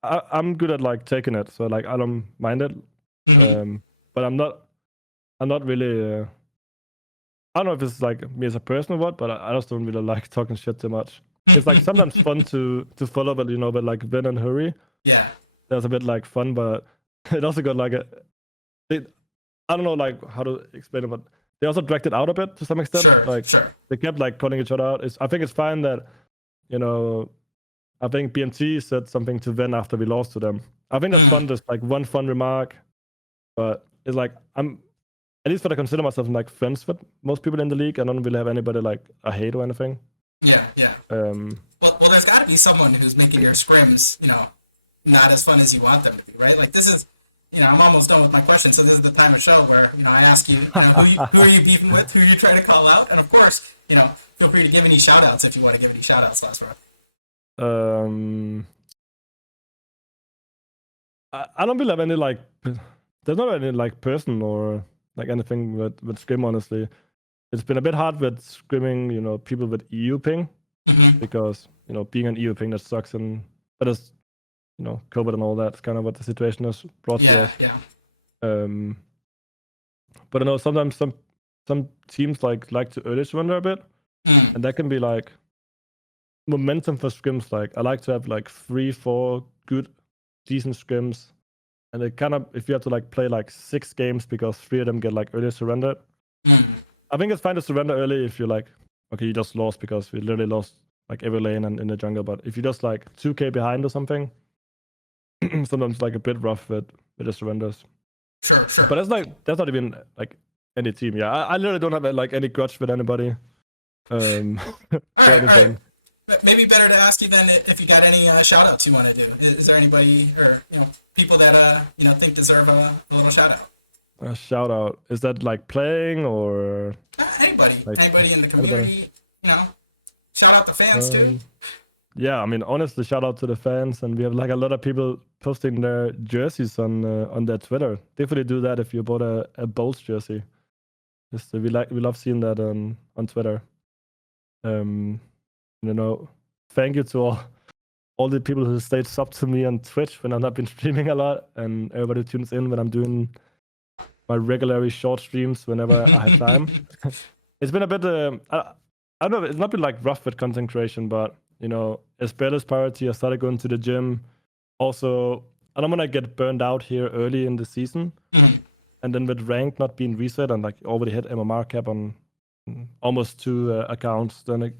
I'm good at like taking it, so like I don't mind it. But I'm not really. I don't know if it's like me as a person or what, but I just don't really like talking shit too much. It's like sometimes fun to follow, but but like win and hurry. Yeah. That's a bit like fun, but it also got like I don't know like how to explain it, but they also dragged it out a bit to some extent. Sure. They kept like calling each other out. I think it's fine that, I think BMT said something to Ven after we lost to them. I think that's fun, just like one fun remark, but it's like at least what I consider myself like friends with most people in the league. I don't really have anybody like I hate or anything. Yeah. Well, there's got to be someone who's making your scrims, not as fun as you want them to be, right? Like this is, I'm almost done with my questions, so this is the time of show where I ask you, who are you beefing with, who are you trying to call out, and of course, feel free to give any shout outs if you want to give any shout outs, Lasbra. I don't really have any like. There's not any like person or like anything with Scrim, honestly. It's been a bit hard with scrimming, people with EU ping, because, being an EU ping that sucks, but it's, COVID and all that. It's kind of what the situation has brought to us. Yeah. But I know sometimes some teams like to early surrender a bit, and that can be like momentum for scrims. Like I like to have like 3-4 good, decent scrims. And it kind of, if you have to like play like 6 games because 3 of them get like early surrendered, I think it's fine to surrender early if you're like, okay, you just lost because we literally lost like every lane and in the jungle. But if you're just like 2k behind or something, sometimes like a bit rough with the surrenders. Sure. But that's not even like any team. Yeah, I literally don't have like any grudge with anybody. Or anything. Maybe better to ask you then if you got any shout outs you want to do. Is there anybody or people that think deserve a little shout out? A shout out. Is that like playing or anybody in the community? Anybody. Shout out the fans too. Yeah, I mean honestly, shout out to the fans, and we have like a lot of people posting their jerseys on their Twitter. Definitely do that if you bought a Bolts jersey. We love seeing that on Twitter. You know, thank you to all the people who stayed sub to me on Twitch when I've not been streaming a lot, and everybody who tunes in when I'm doing my regularly short streams whenever I have time. It's been a bit, I don't know, it's not been like rough with content creation, but you know, SPL is parity. I started going to the gym. Also, I don't want to get burned out here early in the season. And then with rank not being reset and like already hit MMR cap on almost 2 accounts, then it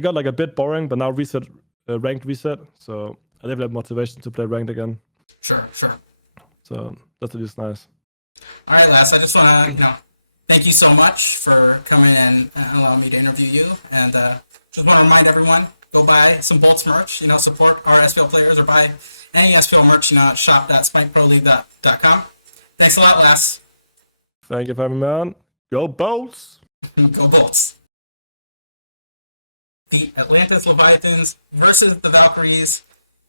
got like a bit boring, but now ranked reset. So I definitely have motivation to play ranked again. Sure. So that's at least nice. All right, Les, I just want to, thank you so much for coming and allowing me to interview you. And just want to remind everyone, go buy some Bolts merch, support our SPL players, or buy any SPL merch, at shop.spikeproleague.com. Thanks a lot, Les. Thank you for having me on. Go Bolts! Go Bolts. The Atlantis Leviathans versus the Valkyries.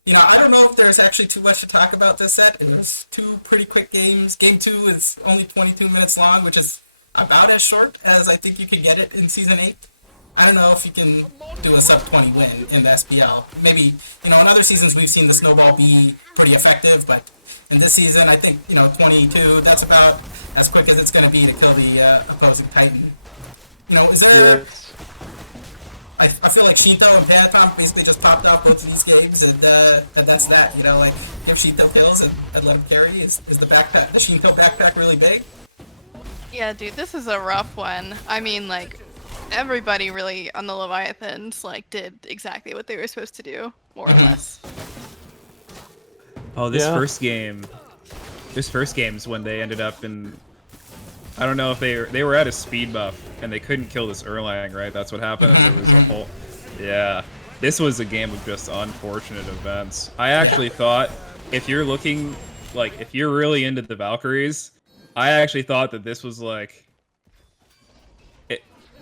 I don't know if there's actually too much to talk about this set. It was 2 pretty quick games. Game 2 is only 22 minutes long, which is about as short as I think you can get it in Season 8. I don't know if you can do a sub-20 win in the SPL. Maybe, in other seasons we've seen the snowball be pretty effective, but in this season, I think, 22, that's about as quick as it's going to be to kill the opposing Titan. Is there... Yes. I feel like Shinto and Apam basically just popped off both of these games, and that's that. If Shinto kills and let him carry, is the Shinto backpack really big? Yeah, dude, this is a rough one. I mean, like, everybody really on the Leviathans, like, did exactly what they were supposed to do, more or less. Oh, this first game's when they ended up in... I don't know if they were at a speed buff and they couldn't kill this Erlang, right? That's what happened. There was a whole... Yeah. This was a game of just unfortunate events. I actually thought, if you're looking... Like, if you're really into the Valkyries, I actually thought that this was like...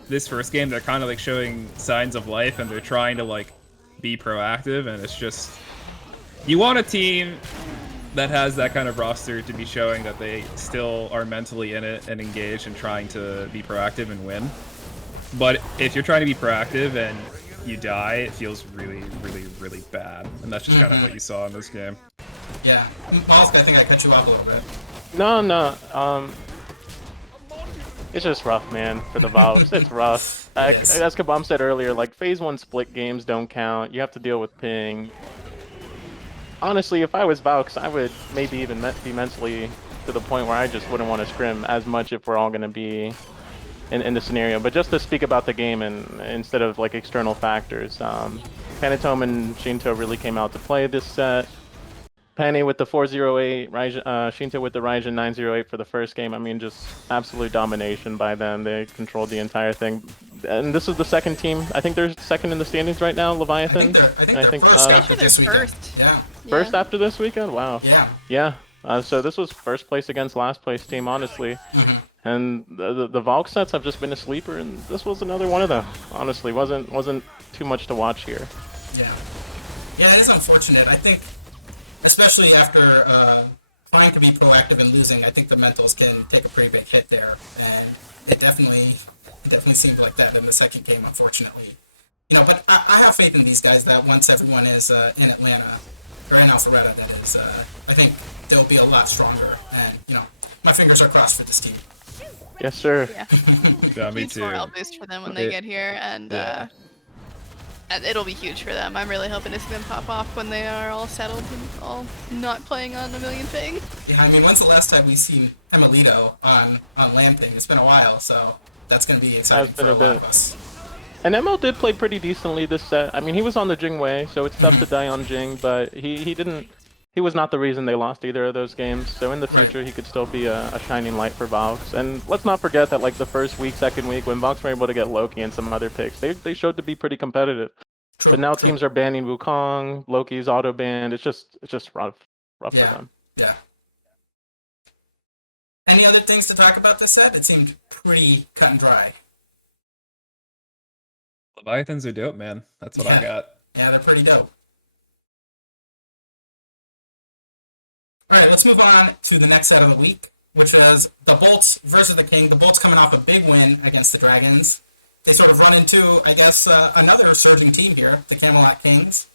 This first game, they're kind of like showing signs of life and they're trying to like be proactive, and it's just... You want a team that has that kind of roster to be showing that they still are mentally in it and engaged and trying to be proactive and win. But if you're trying to be proactive and you die, it feels really, really, really bad. And that's just kind of what you saw in this game. Yeah. Mollusk, I think I cut you off a little bit. No. It's just rough, man, for the Valves. It's rough. Yes. As Cabom said earlier, like, Phase 1 split games don't count. You have to deal with ping. Honestly, if I was Valks, I would maybe even be mentally to the point where I just wouldn't want to scrim as much if we're all going to be in the scenario. But just to speak about the game and instead of like external factors, Panatome and Shinto really came out to play this set. Penny with the 408, Shinto with the Raijin 908 for the first game. I mean, just absolute domination by them. They controlled the entire thing. And this is the second team. I think they're second in the standings right now, Leviathan. I think first after they're this weekend. first. Yeah. First after this weekend? Wow. Yeah. Yeah. So this was first place against last place team, honestly. And the Valk sets have just been a sleeper, and this was another one of them. Honestly, wasn't too much to watch here. Yeah, it is unfortunate. I think, especially after trying to be proactive and losing, I think the mentals can take a pretty big hit there, and it definitely seemed like that in the second game, unfortunately. But I have faith in these guys that once everyone is in Atlanta, or in Alpharetta, that is, I think they'll be a lot stronger, and my fingers are crossed for this team. Yes, sir. Yeah, me Huge too. morale boost for them when they get here, and it'll be huge for them. I'm really hoping it's going to pop off when they are all settled and all not playing on a million things. Yeah, I mean, when's the last time we've seen Emelito on Land Thing? It's been a while, so that's going to be exciting for a lot of us. And ML did play pretty decently this set. I mean, he was on the Jing way, so it's tough to die on Jing, but he was not the reason they lost either of those games. So in the future, he could still be a shining light for Valks. And let's not forget that like the first week, second week, when Valks were able to get Loki and some other picks, they showed to be pretty competitive. But now teams are banning Wukong, Loki's auto banned. It's just rough for them. Yeah. Any other things to talk about this set? It seemed pretty cut and dry. Leviathans are dope, man. That's what I got. Yeah, they're pretty dope. Alright, let's move on to the next set of the week, which was the Bolts versus the King. The Bolts coming off a big win against the Dragons. they sort of run into, I guess, another surging team here, the Camelot Kings.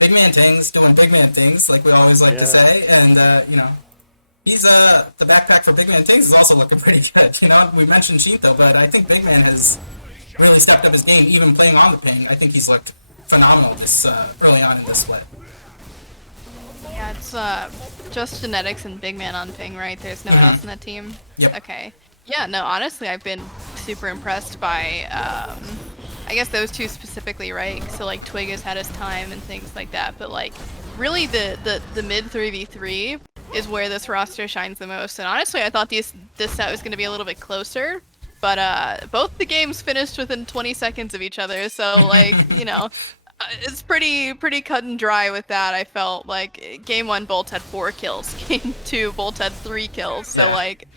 Big man things, doing big man things, like we always like to say, and you know, he's the backpack for big man things is also looking pretty good. You know, we mentioned Shinto, but I think big man has really stepped up his game, even playing on the ping. I think he's looked phenomenal this early on in this split. Yeah, it's just genetics and big man on ping, right? There's no one else in that team? Yep. Okay. Yeah, no, honestly, I've been super impressed by, I guess those two specifically, right? So, like, Twig has had his time and things like that, but, like, really the mid 3v3 is where this roster shines the most. And honestly, I thought this set was going to be a little bit closer, but both the games finished within 20 seconds of each other, so, like, you know, it's pretty cut and dry with that. I felt like game 1 Bolts had 4 kills, game 2 Bolts had 3 kills, so, like,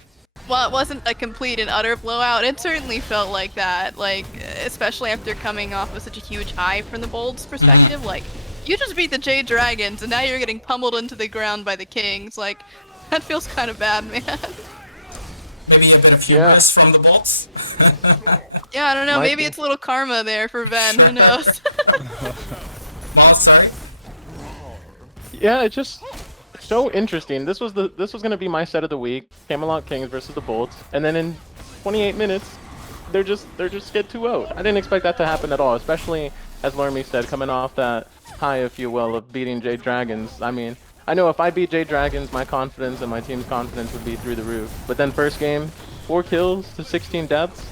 while it wasn't a complete and utter blowout, it certainly felt like that, like, especially after coming off of such a huge high from the Bolts perspective. Like, you just beat the Jade Dragons, and now you're getting pummeled into the ground by the Kings. Like, that feels kind of bad, man. Maybe a bit of hubris from the Bolts. Yeah, I don't know, maybe be. it's a little karma there for Ben, who knows? Well, sorry. Yeah, it's just so interesting. This was gonna be my set of the week: Camelot Kings versus the Bolts, and then in 28 minutes, they're just get 2-0'd. I didn't expect that to happen at all, especially as Lermy said, coming off that high, if you will, of beating Jade Dragons. I mean, I know if I beat Jade Dragons, my confidence and my team's confidence would be through the roof. But then first game, 4 kills to 16 deaths.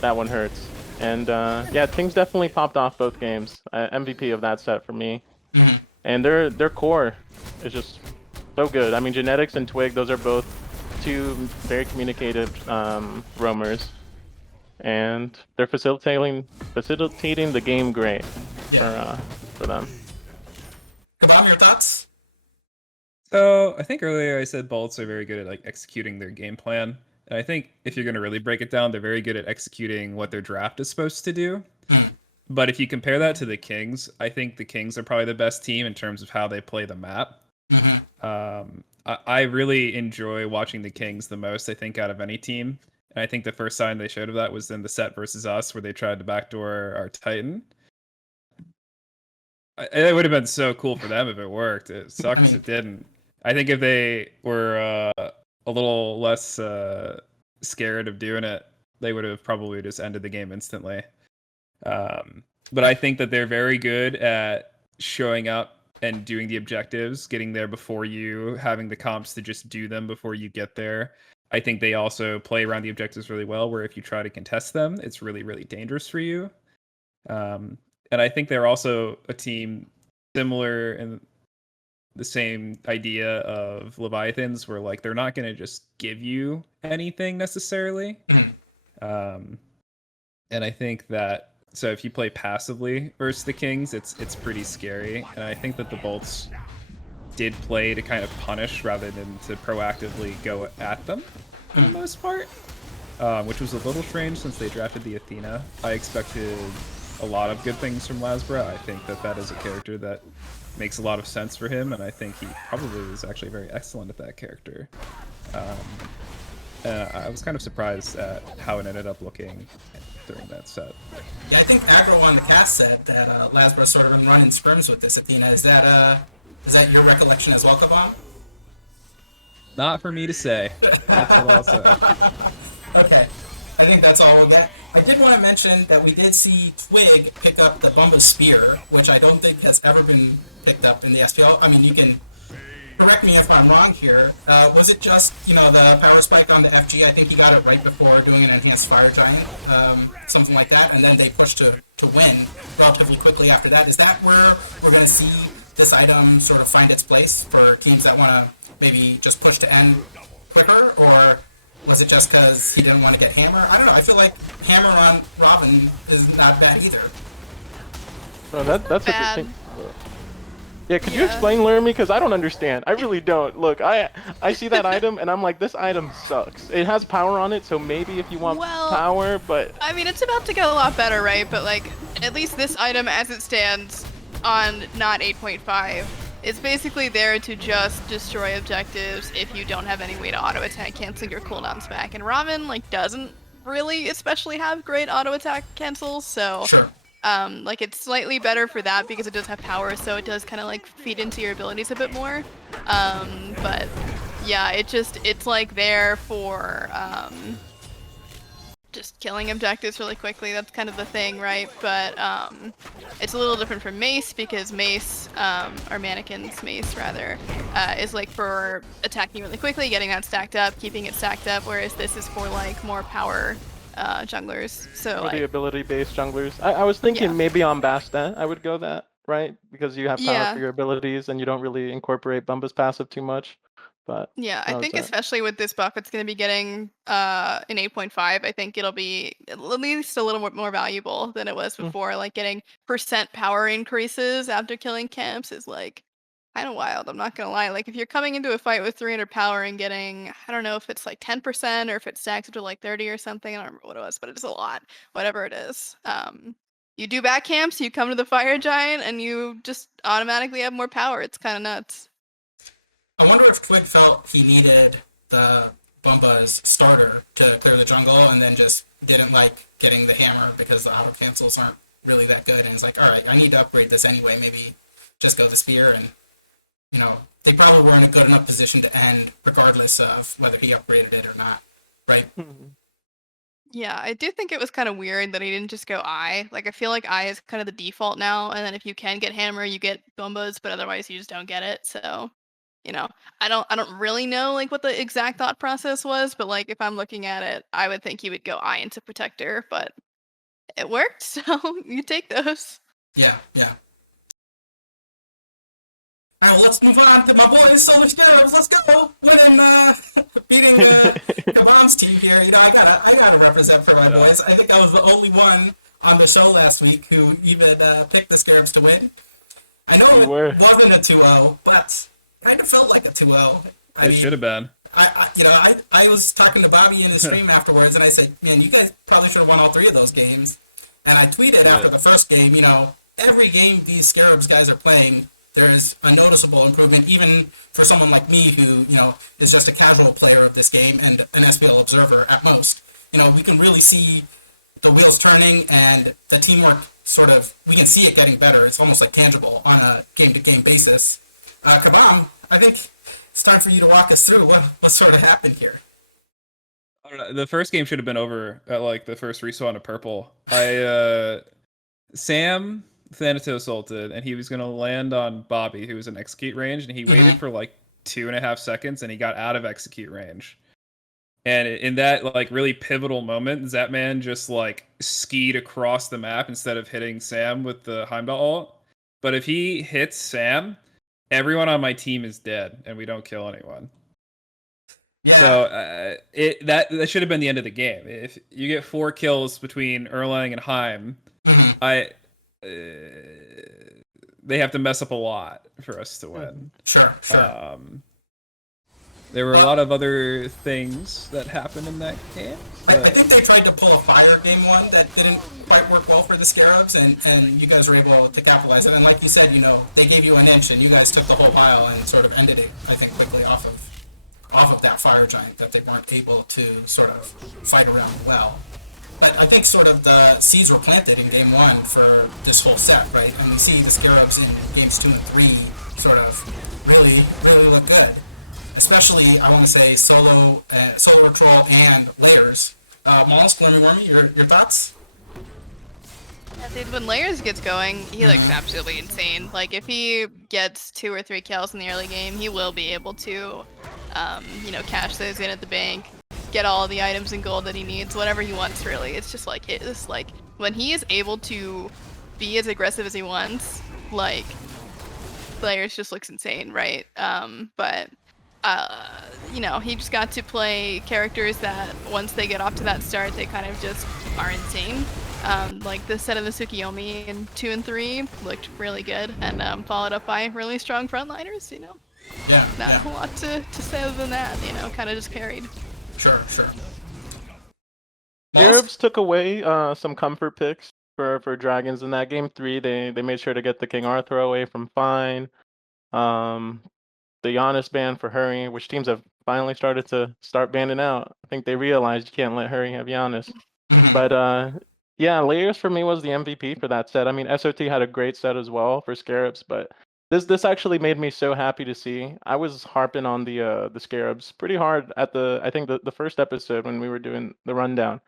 That one hurts. And yeah, Kings definitely popped off both games. MVP of that set for me. And their core is just so good. I mean, Genetics and Twig, those are both 2 very communicative roamers, and they're facilitating the game great for them. Cabom, your thoughts? So I think earlier I said Bolts are very good at like executing their game plan. And I think if you're going to really break it down, they're very good at executing what their draft is supposed to do. But if you compare that to the Kings, I think the Kings are probably the best team in terms of how they play the map. I really enjoy watching the Kings the most, I think, out of any team. And I think the first sign they showed of that was in the set versus us, where they tried to backdoor our Titan. It would have been so cool for them if it worked. It sucks it didn't. I think if they were a little less scared of doing it, they would have probably just ended the game instantly. But I think that they're very good at showing up and doing the objectives, getting there before you, having the comps to just do them before you get there. I think they also play around the objectives really well, where if you try to contest them, it's really, really dangerous for you. And I think they're also a team similar in the same idea of Leviathans, where like they're not going to just give you anything necessarily. And I think that so if you play passively versus the Kings, it's pretty scary. And I think that the Bolts did play to kind of punish rather than to proactively go at them for the most part, which was a little strange since they drafted the Athena. I expected a lot of good things from Lasbra. I think that is a character that makes a lot of sense for him, and I think he probably is actually very excellent at that character. I was kind of surprised at how it ended up looking during that set. Yeah, I think Agro on the cast said that Lasbra sort of been running scrims with this Athena. Is that your recollection as well, Cabom? Not for me to say. That's what I'll say. Okay, I think that's all we'll get. I did want to mention that we did see Twig pick up the Bumba Spear, which I don't think has ever been picked up in the SPL. I mean, you can correct me if I'm wrong here. Was it just, the power spike on the FG? I think he got it right before doing an enhanced fire giant, something like that, and then they pushed to win relatively quickly after that. Is that where we're going to see this item sort of find its place for teams that want to maybe just push to end quicker, or was it just because he didn't want to get Hammer? I don't know. I feel like Hammer on Robin is not bad either. Oh, that's Bad. interesting. Yeah, could you explain, Lermy? Because I don't understand. I really don't. Look, I see that item and I'm like, this item sucks. It has power on it, so maybe if you want power, but I mean, it's about to get a lot better, right? But like, at least this item as it stands on not 8.5, it's basically there to just destroy objectives if you don't have any way to auto attack, cancel your cooldowns back. And Robin like doesn't really especially have great auto attack cancels, so Sure. like it's slightly better for that because it does have power, so it does kind of like feed into your abilities a bit more. But yeah, it's like there for just killing objectives really quickly. That's kind of the thing, right? But it's a little different from Mace because Mace, or Mannequin's Mace rather, is like for attacking really quickly, getting that stacked up, keeping it stacked up, whereas this is for like more power junglers. So Or like, the ability-based junglers. I was thinking yeah. maybe on Bastet I would go that, right? Because you have power Yeah. for your abilities and you don't really incorporate Bumba's passive too much. But Yeah, I that was think it. especially with this buff, it's going to be getting in 8.5. I think it'll be at least a little more valuable than it was Mm. before. Like getting percent power increases after killing camps is like kind of wild. I'm not gonna lie. Like if you're coming into a fight with 300 power and getting, I don't know if it's like 10% or if it stacks up to like 30 or something. I don't remember what it was, but it's a lot. Whatever it is. You do back camps, you come to the fire giant, and you just automatically have more power. It's kind of nuts. I wonder if Twig felt he needed the Bumba's starter to clear the jungle and then just didn't like getting the hammer because the auto cancels aren't really that good. And he's like, all right, I need to upgrade this anyway. Maybe just go the spear. And, you know, they probably were in a good enough position to end regardless of whether he upgraded it or not. Right? Yeah, I do think it was kind of weird that he didn't just go I. Like, I feel like I is kind of the default now, and then if you can get hammer, you get bombas, but otherwise you just don't get it. So, you know, I don't really know like what the exact thought process was, but like if I'm looking at it, I would think he would go I into protector, but it worked, so you take those. Yeah, yeah. All right, let's move on to my boys, Solar Scarabs. Let's go! Winning, beating Cabom's team here. You know, I gotta represent for my boys. I think I was the only one on the show last week who even picked the Scarabs to win. I know it wasn't a 2-0, but it kind of felt like a 2-0. It should have been. I was talking to Bobby in the stream afterwards, and I said, man, you guys probably should have won all 3 of those games. And I tweeted after the first game, you know, every game these Scarabs guys are playing, there's a noticeable improvement, even for someone like me who, you know, is just a casual player of this game and an SPL observer at most. You know, we can really see the wheels turning and the teamwork sort of, we can see it getting better. It's almost like tangible on a game-to-game basis. Cabom, I think it's time for you to walk us through what sort of happened here. I don't know. The first game should have been over at like the first respawn of purple. Sam Thanatos ulted, and he was going to land on Bobby, who was in execute range, and he waited for like 2.5 seconds, and he got out of execute range. And in that like really pivotal moment, Zapman just like skied across the map instead of hitting Sam with the Heimdall ult. But if he hits Sam, everyone on my team is dead, and we don't kill anyone. Yeah. So that should have been the end of the game. If you get 4 kills between Erlang and Heim, they have to mess up a lot for us to win. Sure. There were a lot of other things that happened in that game. I think they tried to pull a fire game 1 that didn't quite work well for the Scarabs, and you guys were able to capitalize it. And like you said, you know, they gave you an inch, and you guys took the whole pile and sort of ended it, I think, quickly off of that fire giant that they weren't able to sort of fight around well. But I think sort of the seeds were planted in game 1 for this whole set, right? And we see the Scarabs in games 2 and 3 sort of really look good. Especially, I want to say, Solo Troll and Layers. Mollusk, LermyWermy, your thoughts? Yeah, dude, when Layers gets going, he looks absolutely insane. Like, if he gets 2 or 3 kills in the early game, he will be able to, you know, cash those in at the bank, get all the items and gold that he needs, whatever he wants, really. It's just like his, like, when he is able to be as aggressive as he wants, like, Layers just looks insane, right? You know, he just got to play characters that once they get off to that start, they kind of just are insane. Like the set of the Tsukiyomi in 2 and 3 looked really good, and followed up by really strong frontliners, you know? Not a whole lot to say other than that, you know, kind of just carried. Sure. Scarabs took away some comfort picks for Dragons in that game 3. They made sure to get the King Arthur away from Fine. the Giannis ban for Hurry, which teams have finally started to banning out. I think they realized you can't let Hurry have Giannis. But yeah, Layers for me was the MVP for that set. I mean, SOT had a great set as well for Scarabs, but this actually made me so happy to see. I was harping on the Scarabs pretty hard at I think the first episode when we were doing the rundown.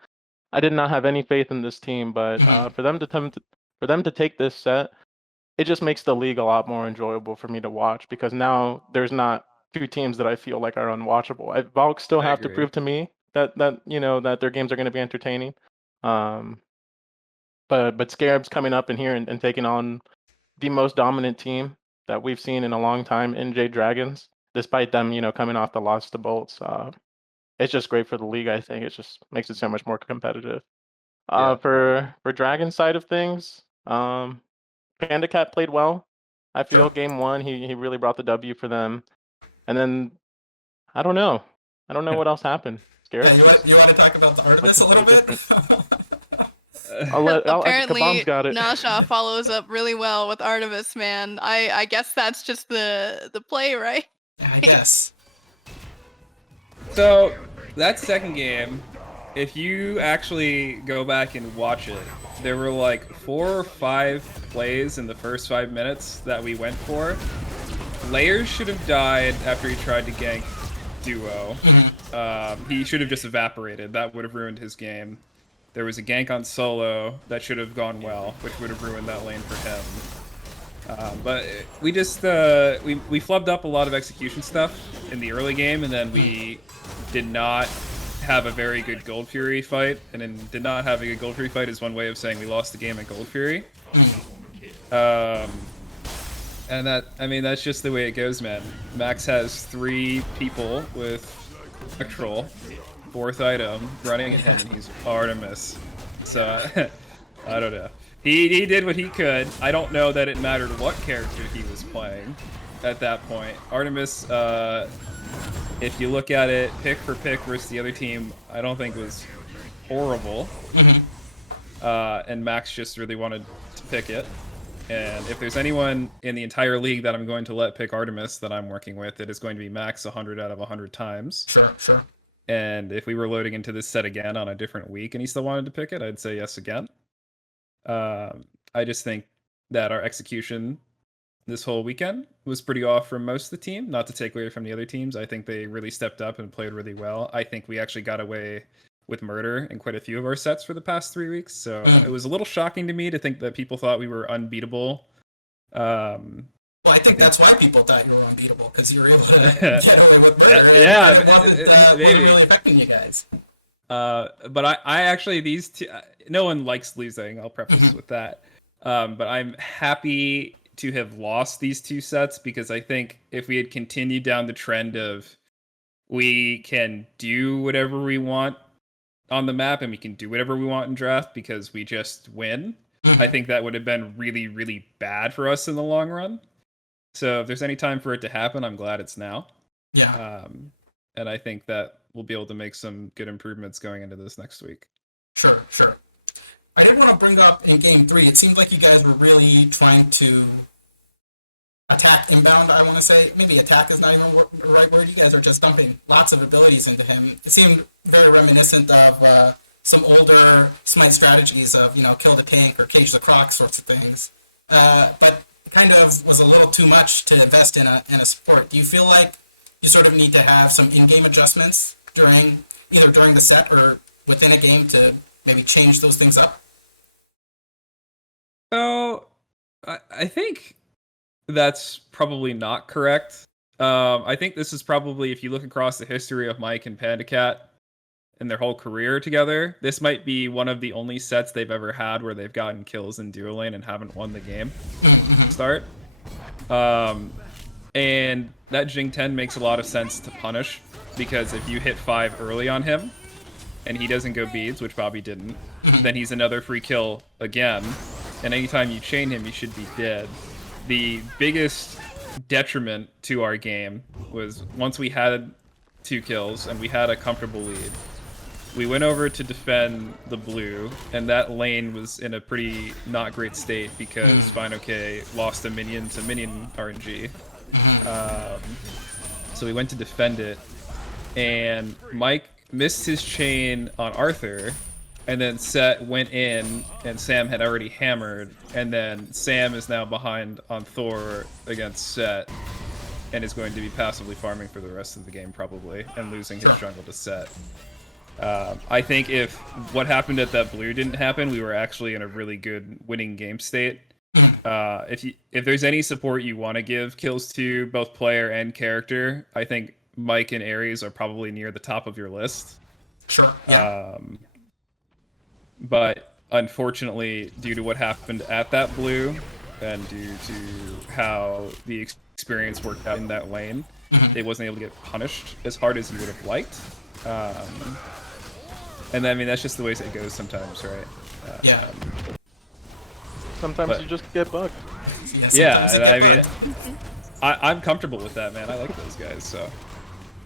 I did not have any faith in this team, but for them to take this set, it just makes the league a lot more enjoyable for me to watch because now there's not two teams that I feel like are unwatchable. Valk still I have to agree. prove to me that you know that their games are going to be entertaining. But Scarabs coming up in here and taking on the most dominant team that we've seen in a long time in Jade Dragons, despite them coming off the loss to Bolts. It's just great for the league. I think it just makes it so much more competitive. Yeah. For Dragon side of things, Panda Cat played well. I feel game one he really brought the W for them, and then I don't know what else happened. Yeah, Scarabs you want to talk about the Artemis a little bit? Apparently, Kabom's got it. Nasha follows up really well with Artemis, man. I guess that's just the play, right? Yeah, I guess. So that second game, if you actually go back and watch it, there were like 4 or 5 plays in the first 5 minutes that we went for. Layers should have died after he tried to gank Duo. He should have just evaporated. That would have ruined his game. There was a gank on Solo that should have gone well, which would have ruined that lane for him. But we just we flubbed up a lot of execution stuff in the early game, and then we did not have a very good Gold Fury fight. And then did not have a good Gold Fury fight is one way of saying we lost the game at Gold Fury. And that's just the way it goes, man. Max has 3 people with a troll, 4th item running at him, and he's Artemis. So I don't know. He did what he could. I don't know that it mattered what character he was playing at that point. Artemis, if you look at it pick for pick versus the other team, I don't think was horrible. And Max just really wanted to pick it. And if there's anyone in the entire league that I'm going to let pick Artemis that I'm working with, it is going to be Max 100 out of 100 times. Sure. And if we were loading into this set again on a different week and he still wanted to pick it, I'd say yes again. I just think that our execution this whole weekend was pretty off from most of the team. Not to take away from the other teams. I think they really stepped up and played really well. I think we actually got away with murder in quite a few of our sets for the past 3 weeks. So it was a little shocking to me to think that people thought we were unbeatable. Well, I think that's why people thought you were unbeatable, because you were able to get away with murder. Yeah, maybe. Really affecting you guys. But I actually, these two, no one likes losing, I'll preface with that. But I'm happy to have lost these 2 sets, because I think if we had continued down the trend of we can do whatever we want on the map and we can do whatever we want in draft because we just win, I think that would have been really, really bad for us in the long run. So if there's any time for it to happen, I'm glad it's now. Yeah. And I think that we'll be able to make some good improvements going into this next week. Sure. I did want to bring up in game 3, it seemed like you guys were really trying to attack inbound, I want to say. Maybe attack is not even the right word. You guys are just dumping lots of abilities into him. It seemed very reminiscent of some older Smite strategies of, kill the pink or cage the croc sorts of things. But kind of was a little too much to invest in a support. Do you feel like you sort of need to have some in-game adjustments either during the set or within a game to maybe change those things up? So, I think that's probably not correct. I think this is probably, if you look across the history of Mike and Panda Cat and their whole career together, this might be one of the only sets they've ever had where they've gotten kills in duo lane and haven't won the game start. And that Jing 10 makes a lot of sense to punish, because if you hit 5 early on him and he doesn't go beads, which Bobby didn't, then he's another free kill again. And anytime you chain him, you should be dead. The biggest detriment to our game was once we had 2 kills and we had a comfortable lead, we went over to defend the blue, and that lane was in a pretty not great state because FineOK lost a minion to minion RNG. So we went to defend it, and Mike missed his chain on Arthur, and then Set went in, and Sam had already hammered, and then Sam is now behind on Thor against Set, and is going to be passively farming for the rest of the game probably, and losing his jungle to Set. I think if what happened at that blue didn't happen, we were actually in a really good winning game state. If there's any support you want to give kills to, both player and character, I think Mike and Ares are probably near the top of your list. Sure. Yeah. But unfortunately, due to what happened at that blue, and due to how the experience worked out in that lane, they wasn't able to get punished as hard as you would have liked. And I mean, that's just the way it goes sometimes, right? Yeah. Sometimes you just get bugged. Yeah, and I mean, I'm comfortable with that, man. I like those guys, so.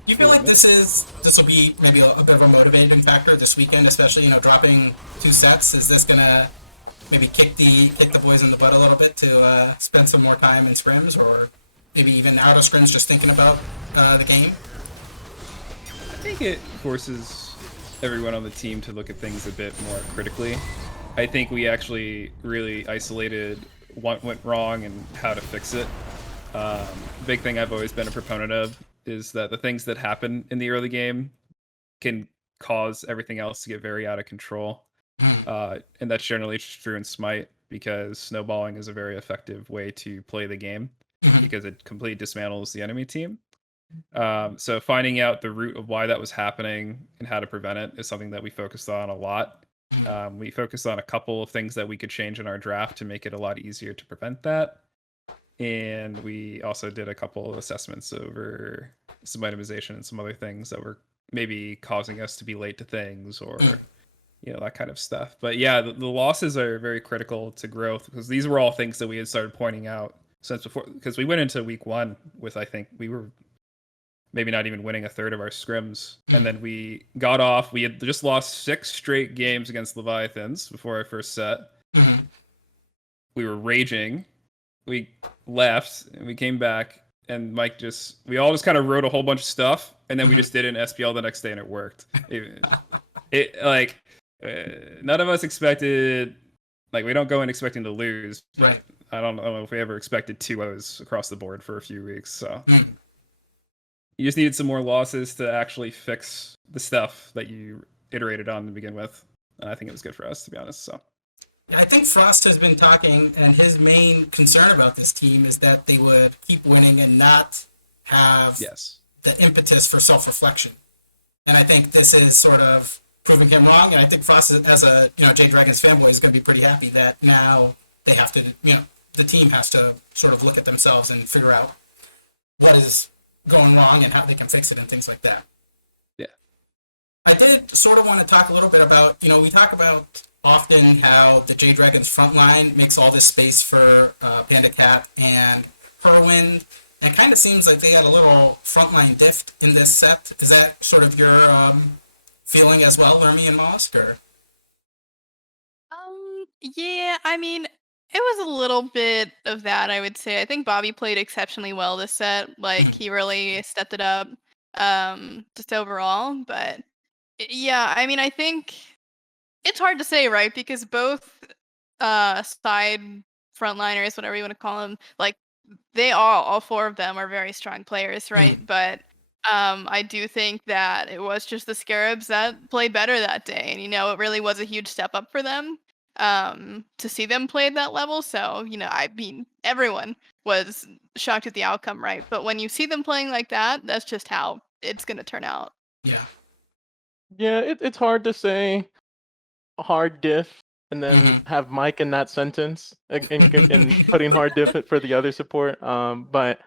Do you feel like this will be maybe a bit of a motivating factor this weekend, especially, you know, dropping 2 sets? Is this gonna maybe kick the boys in the butt a little bit to spend some more time in scrims, or maybe even out of scrims just thinking about the game? I think it forces everyone on the team to look at things a bit more critically. I think we actually really isolated what went wrong and how to fix it. Big thing I've always been a proponent of is that the things that happen in the early game can cause everything else to get very out of control. And that's generally true in Smite, because snowballing is a very effective way to play the game, because it completely dismantles the enemy team. So finding out the root of why that was happening and how to prevent it is something that we focused on a lot. We focused on a couple of things that we could change in our draft to make it a lot easier to prevent that. And we also did a couple of assessments over some itemization and some other things that were maybe causing us to be late to things, or you know, that kind of stuff. But yeah, the losses are very critical to growth, because these were all things that we had started pointing out since before, because we went into week 1 with, I think we were maybe not even winning a third of our scrims, and then we got off. We had just lost 6 straight games against Leviathans before our first set. We were raging. We left and we came back, and Mike we all just kind of wrote a whole bunch of stuff, and then we just did it in SPL the next day, and it worked. None of us expected, like, we don't go in expecting to lose, but I don't know if we ever expected 2-0s across the board for a few weeks. So you just needed some more losses to actually fix the stuff that you iterated on to begin with. And I think it was good for us, to be honest. So I think Frost has been talking, and his main concern about this team is that they would keep winning and not have the impetus for self-reflection. And I think this is sort of proving him wrong. And I think Frost, as a Jade Dragons fanboy, is going to be pretty happy that now they have to, the team has to sort of look at themselves and figure out what is going wrong and how they can fix it and things like that. Yeah. I did sort of want to talk a little bit about, we talk about often how the Jade Dragons front line makes all this space for Panda Cat and Whirlwind, and it kind of seems like they had a little frontline diff in this set. Is that sort of your feeling as well, Lermy and Mollusk? Or? Yeah, I mean, it was a little bit of that, I would say. I think Bobby played exceptionally well this set. Like, he really stepped it up, just overall. But yeah, I mean, I think it's hard to say, right? Because both side frontliners, whatever you want to call them, like, they all 4 of them are very strong players, right? But I do think that it was just the Scarabs that played better that day, and it really was a huge step up for them to see them play at that level. So I mean, everyone was shocked at the outcome, right? But when you see them playing like that, that's just how it's gonna turn out. Yeah, it's hard to say hard diff and then have Mike in that sentence and putting hard diff for the other support. But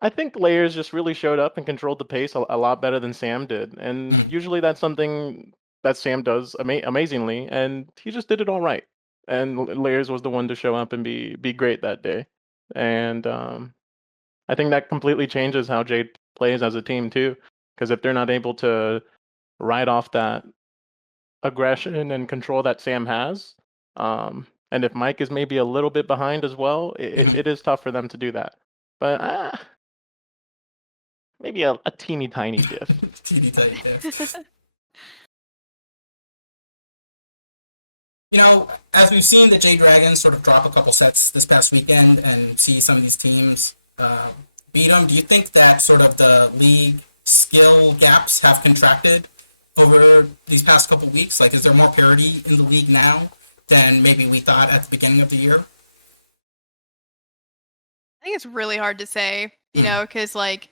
I think Layers just really showed up and controlled the pace a lot better than Sam did. And usually that's something that Sam does amazingly, and he just did it all right. And Layers was the one to show up and be great that day. And I think that completely changes how Jade plays as a team too. Because if they're not able to ride off that aggression and control that Sam has, and if Mike is maybe a little bit behind as well, it is tough for them to do that. But maybe a teeny tiny diff. TV tell you this. You know, as we've seen the Jade Dragons sort of drop a couple sets this past weekend and see some of these teams beat them, do you think that sort of the league skill gaps have contracted over these past couple weeks? Like, is there more parity in the league now than maybe we thought at the beginning of the year? I think it's really hard to say, you know, because like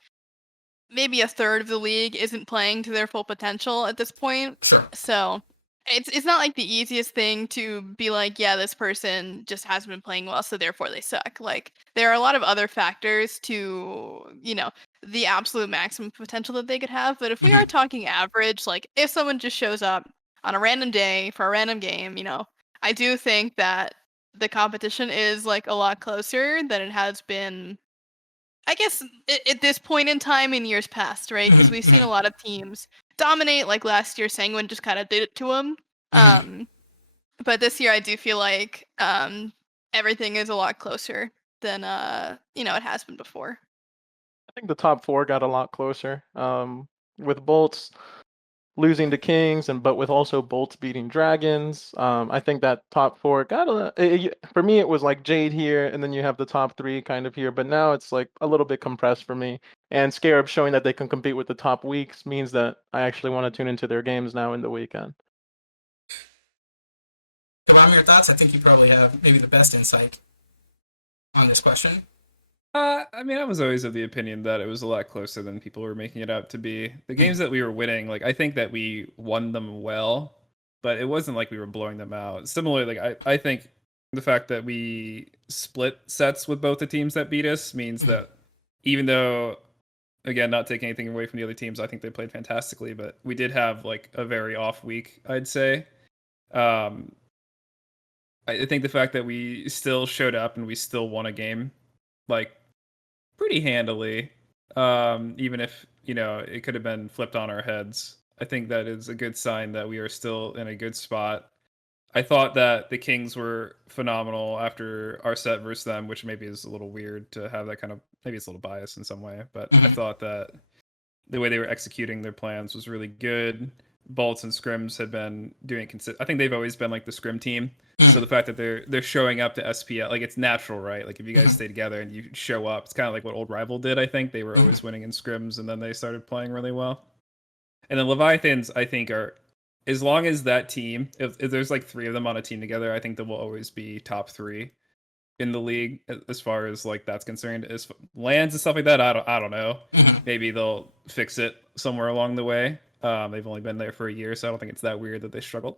maybe a third of the league isn't playing to their full potential at this point. Sure. So it's not like the easiest thing to be like, yeah, this person just hasn't been playing well, so therefore they suck. Like there are a lot of other factors to, you know, the absolute maximum potential that they could have. But if we are talking average, like if someone just shows up on a random day for a random game, you know, I do think that the competition is like a lot closer than it has been, I guess, at this point in time in years past, right? Because we've seen a lot of teams dominate. Like last year, Sanguine just kind of did it to them. But this year, I do feel like everything is a lot closer than you know, it has been before. I think the top four got a lot closer. With Bolts losing to Kings, but with also Bolts beating Dragons, I think that top four got for me it was like Jade here, and then you have the top three kind of here. But now it's like a little bit compressed for me. And Scarabs showing that they can compete with the top weeks means that I actually want to tune into their games now in the weekend. Kabam, your thoughts? I think you probably have maybe the best insight on this question. I mean, I was always of the opinion that it was a lot closer than people were making it out to be. The games that we were winning, like I think that we won them well, but it wasn't like we were blowing them out. Similarly, like I think the fact that we split sets with both the teams that beat us means that even though, again, not taking anything away from the other teams, I think they played fantastically, but we did have like a very off week, I'd say. I think the fact that we still showed up and we still won a game, like pretty handily, even if, you know, it could have been flipped on our heads. I think that is a good sign that we are still in a good spot. I thought that the Kings were phenomenal after our set versus them, which maybe is a little weird to have that kind of, maybe it's a little biased in some way, but I thought that the way they were executing their plans was really good. Bolts and Scrims had been doing I think they've always been like the Scrim team. So the fact that they're showing up to SPL, like it's natural, right? Like if you guys stay together and you show up, it's kind of like what Old Rival did. I think they were always winning in Scrims, and then they started playing really well. And the Leviathans, I think, are, as long as that team, if there's like three of them on a team together, I think they will always be top three in the league as far as like that's concerned. As lands and stuff like that, I don't know. Maybe they'll fix it somewhere along the way. They've only been there for a year, so I don't think it's that weird that they struggled.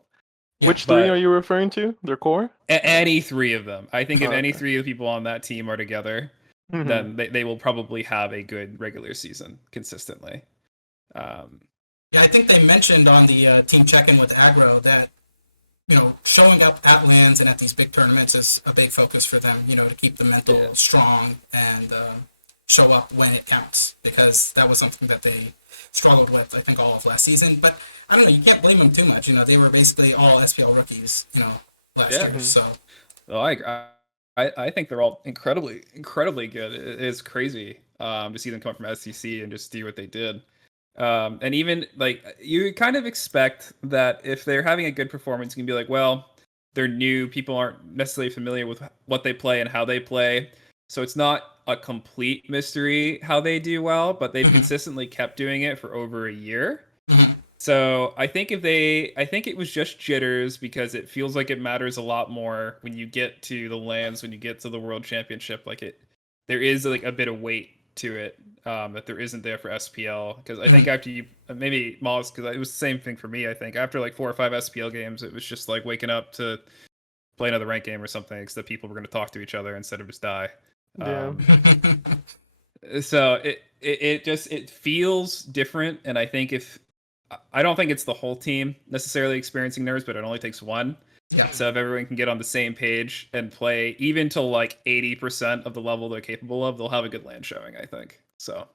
Which three are you referring to? Their core? Any three of them. I think if any three of the people on that team are together, then they will probably have a good regular season consistently. Yeah, I think they mentioned on the team check-in with Aggro that, you know, showing up at lands and at these big tournaments is a big focus for them, you know, to keep the mental strong and show up when it counts, because that was something that they struggled with, I think, all of last season. But I don't know, you can't blame them too much. You know, they were basically all SPL rookies, you know, last year. So, well, I think they're all incredibly good. It's crazy to see them come from SCC and just do what they did. And even like you kind of expect that if they're having a good performance, you can be like, well, they're new. People aren't necessarily familiar with what they play and how they play. So it's not a complete mystery how they do well, but they've consistently kept doing it for over a year. So I think it was just jitters, because it feels like it matters a lot more when you get to the lands, when you get to the World Championship. Like there is like a bit of weight to it that there isn't there for SPL. Because I think after you, maybe Mollusk, because it was the same thing for me. I think after like 4 or 5 SPL games, it was just like waking up to play another ranked game or something, except people were going to talk to each other instead of just die. Yeah. So it feels different, and I don't think it's the whole team necessarily experiencing nerves, but it only takes one. Yeah. So if everyone can get on the same page and play even to like 80% of the level they're capable of, they'll have a good land showing, I think. So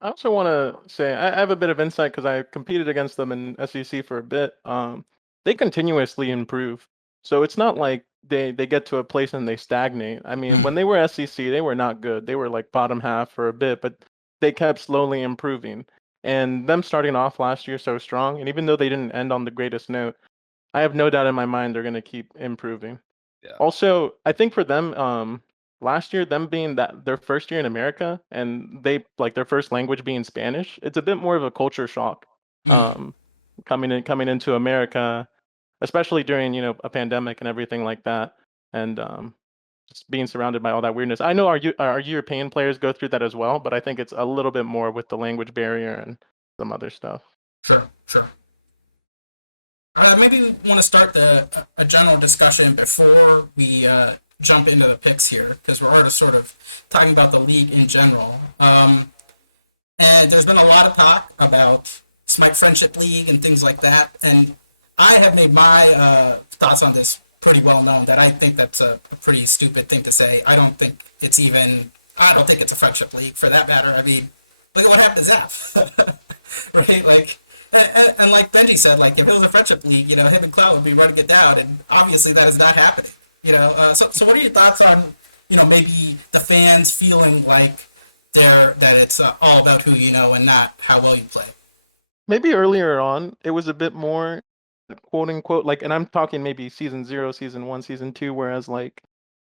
I also want to say I have a bit of insight because I competed against them in SEC for a bit. They continuously improve, so it's not like they get to a place and they stagnate. I mean, when they were SEC, they were not good. They were like bottom half for a bit, but they kept slowly improving. And them starting off last year so strong, and even though they didn't end on the greatest note, I have no doubt in my mind they're going to keep improving. Yeah. Also, I think for them, last year, them being that their first year in America, and they like their first language being Spanish, it's a bit more of a culture shock. Um, coming into America, especially during a pandemic and everything like that, and just being surrounded by all that weirdness. I know our European players go through that as well, but I think it's a little bit more with the language barrier and some other stuff. Sure. Maybe we want to start a general discussion before we jump into the picks here, because we're already sort of talking about the league in general. And there's been a lot of talk about Smite Friendship League and things like that, and I have made my thoughts on this pretty well known, that I think that's a pretty stupid thing to say. I don't think it's a friendship league, for that matter. I mean, look at what happened to Zaf. Right? Like, and like Benji said, like, if it was a friendship league, him and Cloud would be running it down, and obviously that is not happening. So what are your thoughts on, maybe the fans feeling like that it's all about who you know and not how well you play? Maybe earlier on, it was a bit more quote unquote, like, and I'm talking maybe season 0, season 1, season 2, whereas like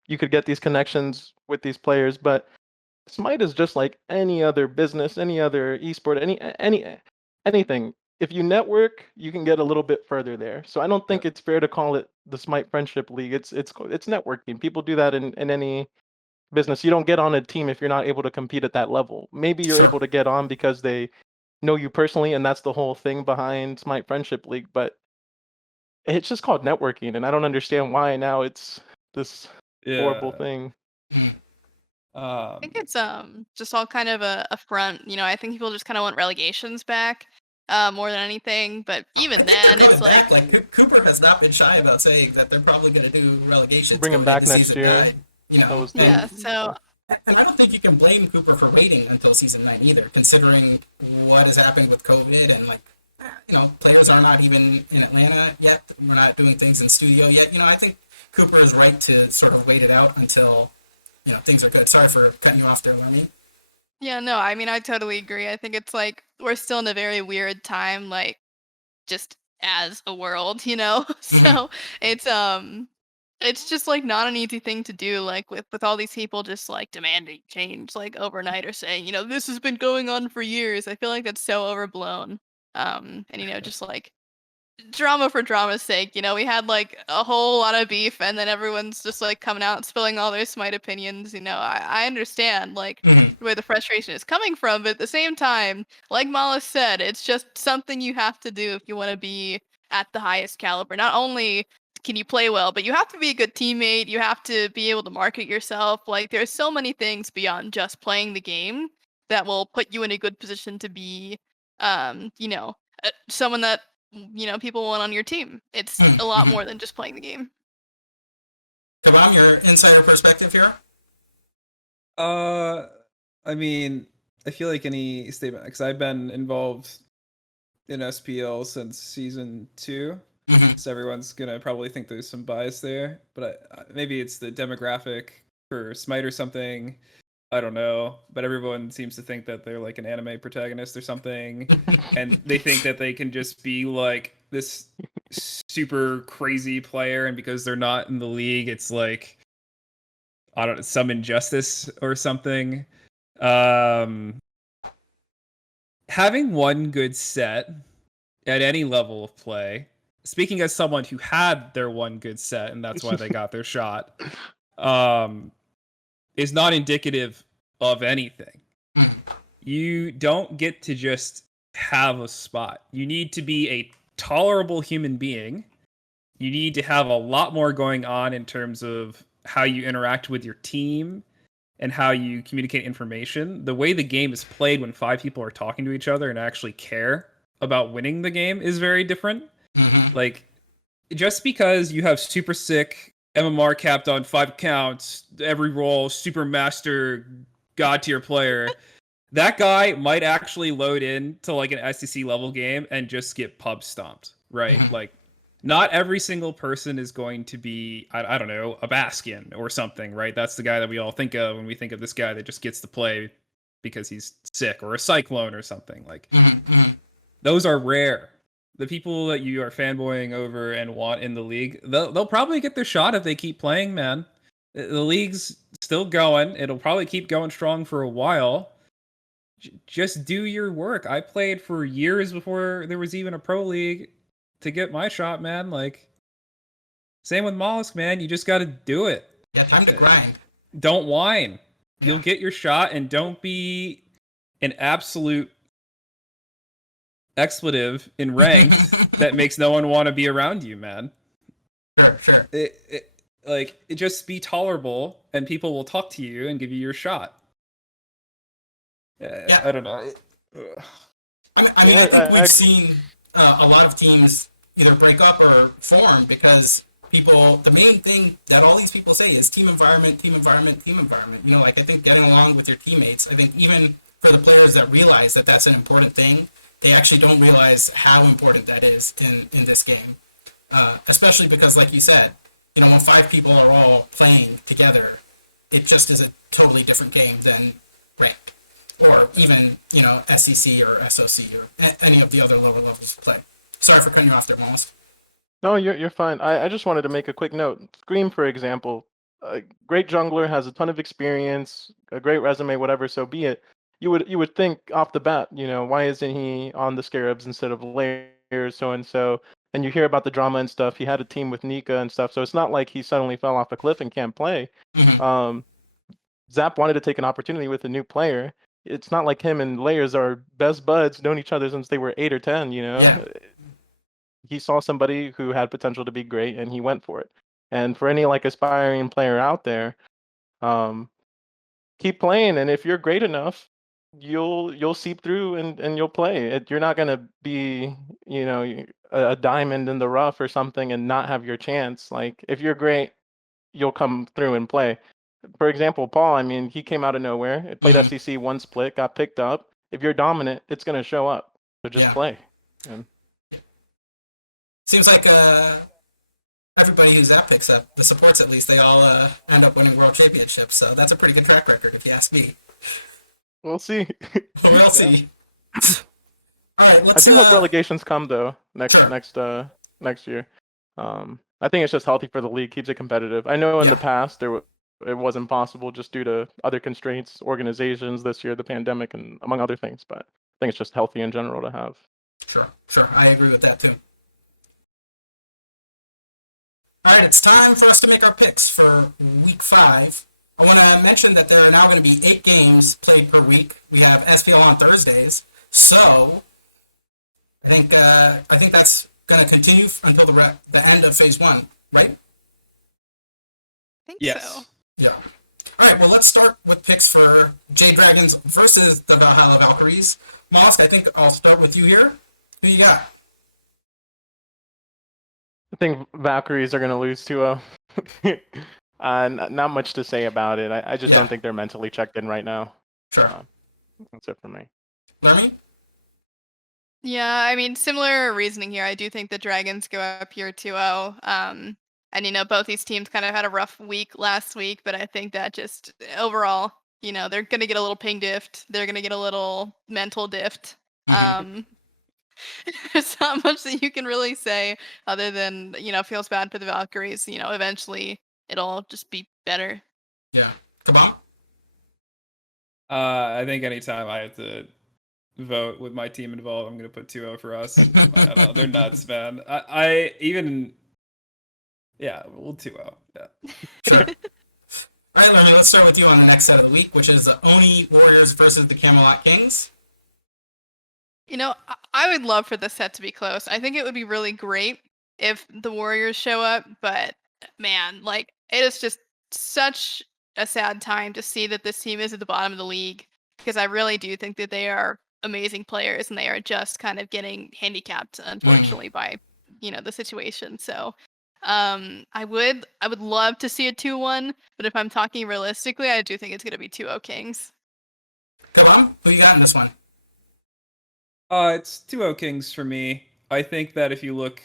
you could get these connections with these players, but Smite is just like any other business, any other esport, anything. If you network, you can get a little bit further there. So I don't think it's fair to call it the Smite Friendship League. It's networking. People do that in any business. You don't get on a team if you're not able to compete at that level. Maybe you're able to get on because they know you personally, and that's the whole thing behind Smite Friendship League, but it's just called networking, and I don't understand why now it's this horrible thing. I think it's just all kind of a front. I think people just kind of want relegations back more than anything. But even then, it's like Cooper has not been shy about saying that they're probably going to do relegations. Bring him back next year. Yeah. So. And I don't think you can blame Cooper for waiting until season 9 either, considering what is happening with COVID and players are not even in Atlanta yet. We're not doing things in studio yet. I think Cooper is right to sort of wait it out until things are good. Sorry for cutting you off there, Lemmy. Yeah, no, I mean, I totally agree. I think it's like we're still in a very weird time, like just as a world, So it's just like not an easy thing to do, like with all these people just like demanding change like overnight or saying, this has been going on for years. I feel like that's so overblown. And just like drama for drama's sake, we had like a whole lot of beef and then everyone's just like coming out and spilling all their Smite opinions. I understand like where the frustration is coming from, but at the same time, like Mollusk said, it's just something you have to do if you want to be at the highest caliber. Not only can you play well, but you have to be a good teammate. You have to be able to market yourself. Like there's so many things beyond just playing the game that will put you in a good position to be, someone that people want on your team. It's a lot more than just playing the game. Cabom, your insider perspective here? I mean, I feel like any statement, because I've been involved in SPL since season 2, so everyone's gonna probably think there's some bias there, but maybe it's the demographic for Smite or something. I don't know, but everyone seems to think that they're like an anime protagonist or something, and they think that they can just be like this super crazy player, and because they're not in the league, it's like, I don't know, some injustice or something. Having one good set at any level of play, speaking as someone who had their one good set and that's why they got their shot, is not indicative of anything. You don't get to just have a spot. You need to be a tolerable human being. You need to have a lot more going on in terms of how you interact with your team and how you communicate information. The way the game is played when 5 people are talking to each other and actually care about winning the game is very different. Like, just because you have super sick MMR capped on 5 counts, every role, super master, god tier player, that guy might actually load in to like an SEC level game and just get pub stomped, right? Like, not every single person is going to be, I don't know, a Bastion or something, right? That's the guy that we all think of when we think of this guy that just gets to play because he's sick or a cyclone or something. Like Those are rare. The people that you are fanboying over and want in the league, they'll probably get their shot if they keep playing, man. The league's still going. It'll probably keep going strong for a while. Just do your work. I played for years before there was even a pro league to get my shot, man. Like, same with Mollusk, man. You just got to do it. Yeah, time to grind. Don't whine. You'll get your shot, and don't be an absolute expletive in ranked that makes no one want to be around you, man. Sure. It just be tolerable, and people will talk to you and give you your shot. I don't know. I think we've seen a lot of teams either break up or form because the main thing that all these people say is team environment. You know, like, I think getting along with your teammates, I think even for the players that realize that that's an important thing, they actually don't realize how important that is in this game. Especially because, like you said, you know, when 5 people are all playing together, it just is a totally different game than ranked. Or even, you know, SEC or SOC or any of the other lower levels of play. Sorry for cutting you off there, Mollusk. No, you're fine. I just wanted to make a quick note. Scream, for example, a great jungler, has a ton of experience, a great resume, whatever, so be it. You would think off the bat, you know, why isn't he on the Scarabs instead of Layers, so and so? And you hear about the drama and stuff. He had a team with Nika and stuff, so it's not like he suddenly fell off a cliff and can't play. Zap wanted to take an opportunity with a new player. It's not like him and Layers are best buds, known each other since they were 8 or 10, you know? Yeah. He saw somebody who had potential to be great, and he went for it. And for any, like, aspiring player out there, keep playing, and if you're great enough, you'll seep through and you'll play. You're not gonna be, you know, a diamond in the rough or something and not have your chance. Like, if you're great, you'll come through and play. For example, Paul, I mean, he came out of nowhere, played SEC one split, got picked up. If you're dominant, it's gonna show up. So just play. And seems like everybody who's Zap picks up, the supports at least, they all end up winning world championships. So that's a pretty good track record, if you ask me. we'll see. We'll see. All right, I do hope relegations come though next year. I think it's just healthy for the league, keeps it competitive. I know in the past it wasn't possible just due to other constraints, organizations this year, the pandemic, and among other things. But I think it's just healthy in general to have. Sure. I agree with that too. All right, it's time for us to make our picks for week 5. I want to mention that there are now going to be 8 games played per week. We have SPL on Thursdays, so I think that's going to continue until the end of phase 1, right? I think Yes. so. Yeah. All right, well, let's start with picks for Jade Dragons versus the Valhalla Valkyries. Mollusk, I think I'll start with you here. Who you got? I think Valkyries are going to lose 2-0. Not much to say about it. I just don't think they're mentally checked in right now. Sure. That's it for me. Lermy? Yeah, I mean, similar reasoning here. I do think the Dragons go up here 2-0. And, you know, both these teams kind of had a rough week last week, but I think that just overall, you know, they're going to get a little ping dift. They're going to get a little mental dift. There's not much that you can really say other than, you know, feels bad for the Valkyries. You know, eventually it'll just be better. Yeah. Cabom? I think anytime I have to vote with my team involved, I'm going to put 2-0 for us. I don't know. They're nuts, man. We'll 2-0. Yeah. Sure. All right, Lermy, let's start with you on the next set of the week, which is the Oni Warriors versus the Camelot Kings. You know, I would love for this set to be close. I think it would be really great if the Warriors show up, but man, like, it is just such a sad time to see that this team is at the bottom of the league, because I really do think that they are amazing players and they are just kind of getting handicapped, unfortunately, by, you know, the situation. So I would love to see a 2-1, but if I'm talking realistically, I do think it's going to be 2-0 Kings. Cabom, who you got in this one? It's 2-0 Kings for me. I think that if you look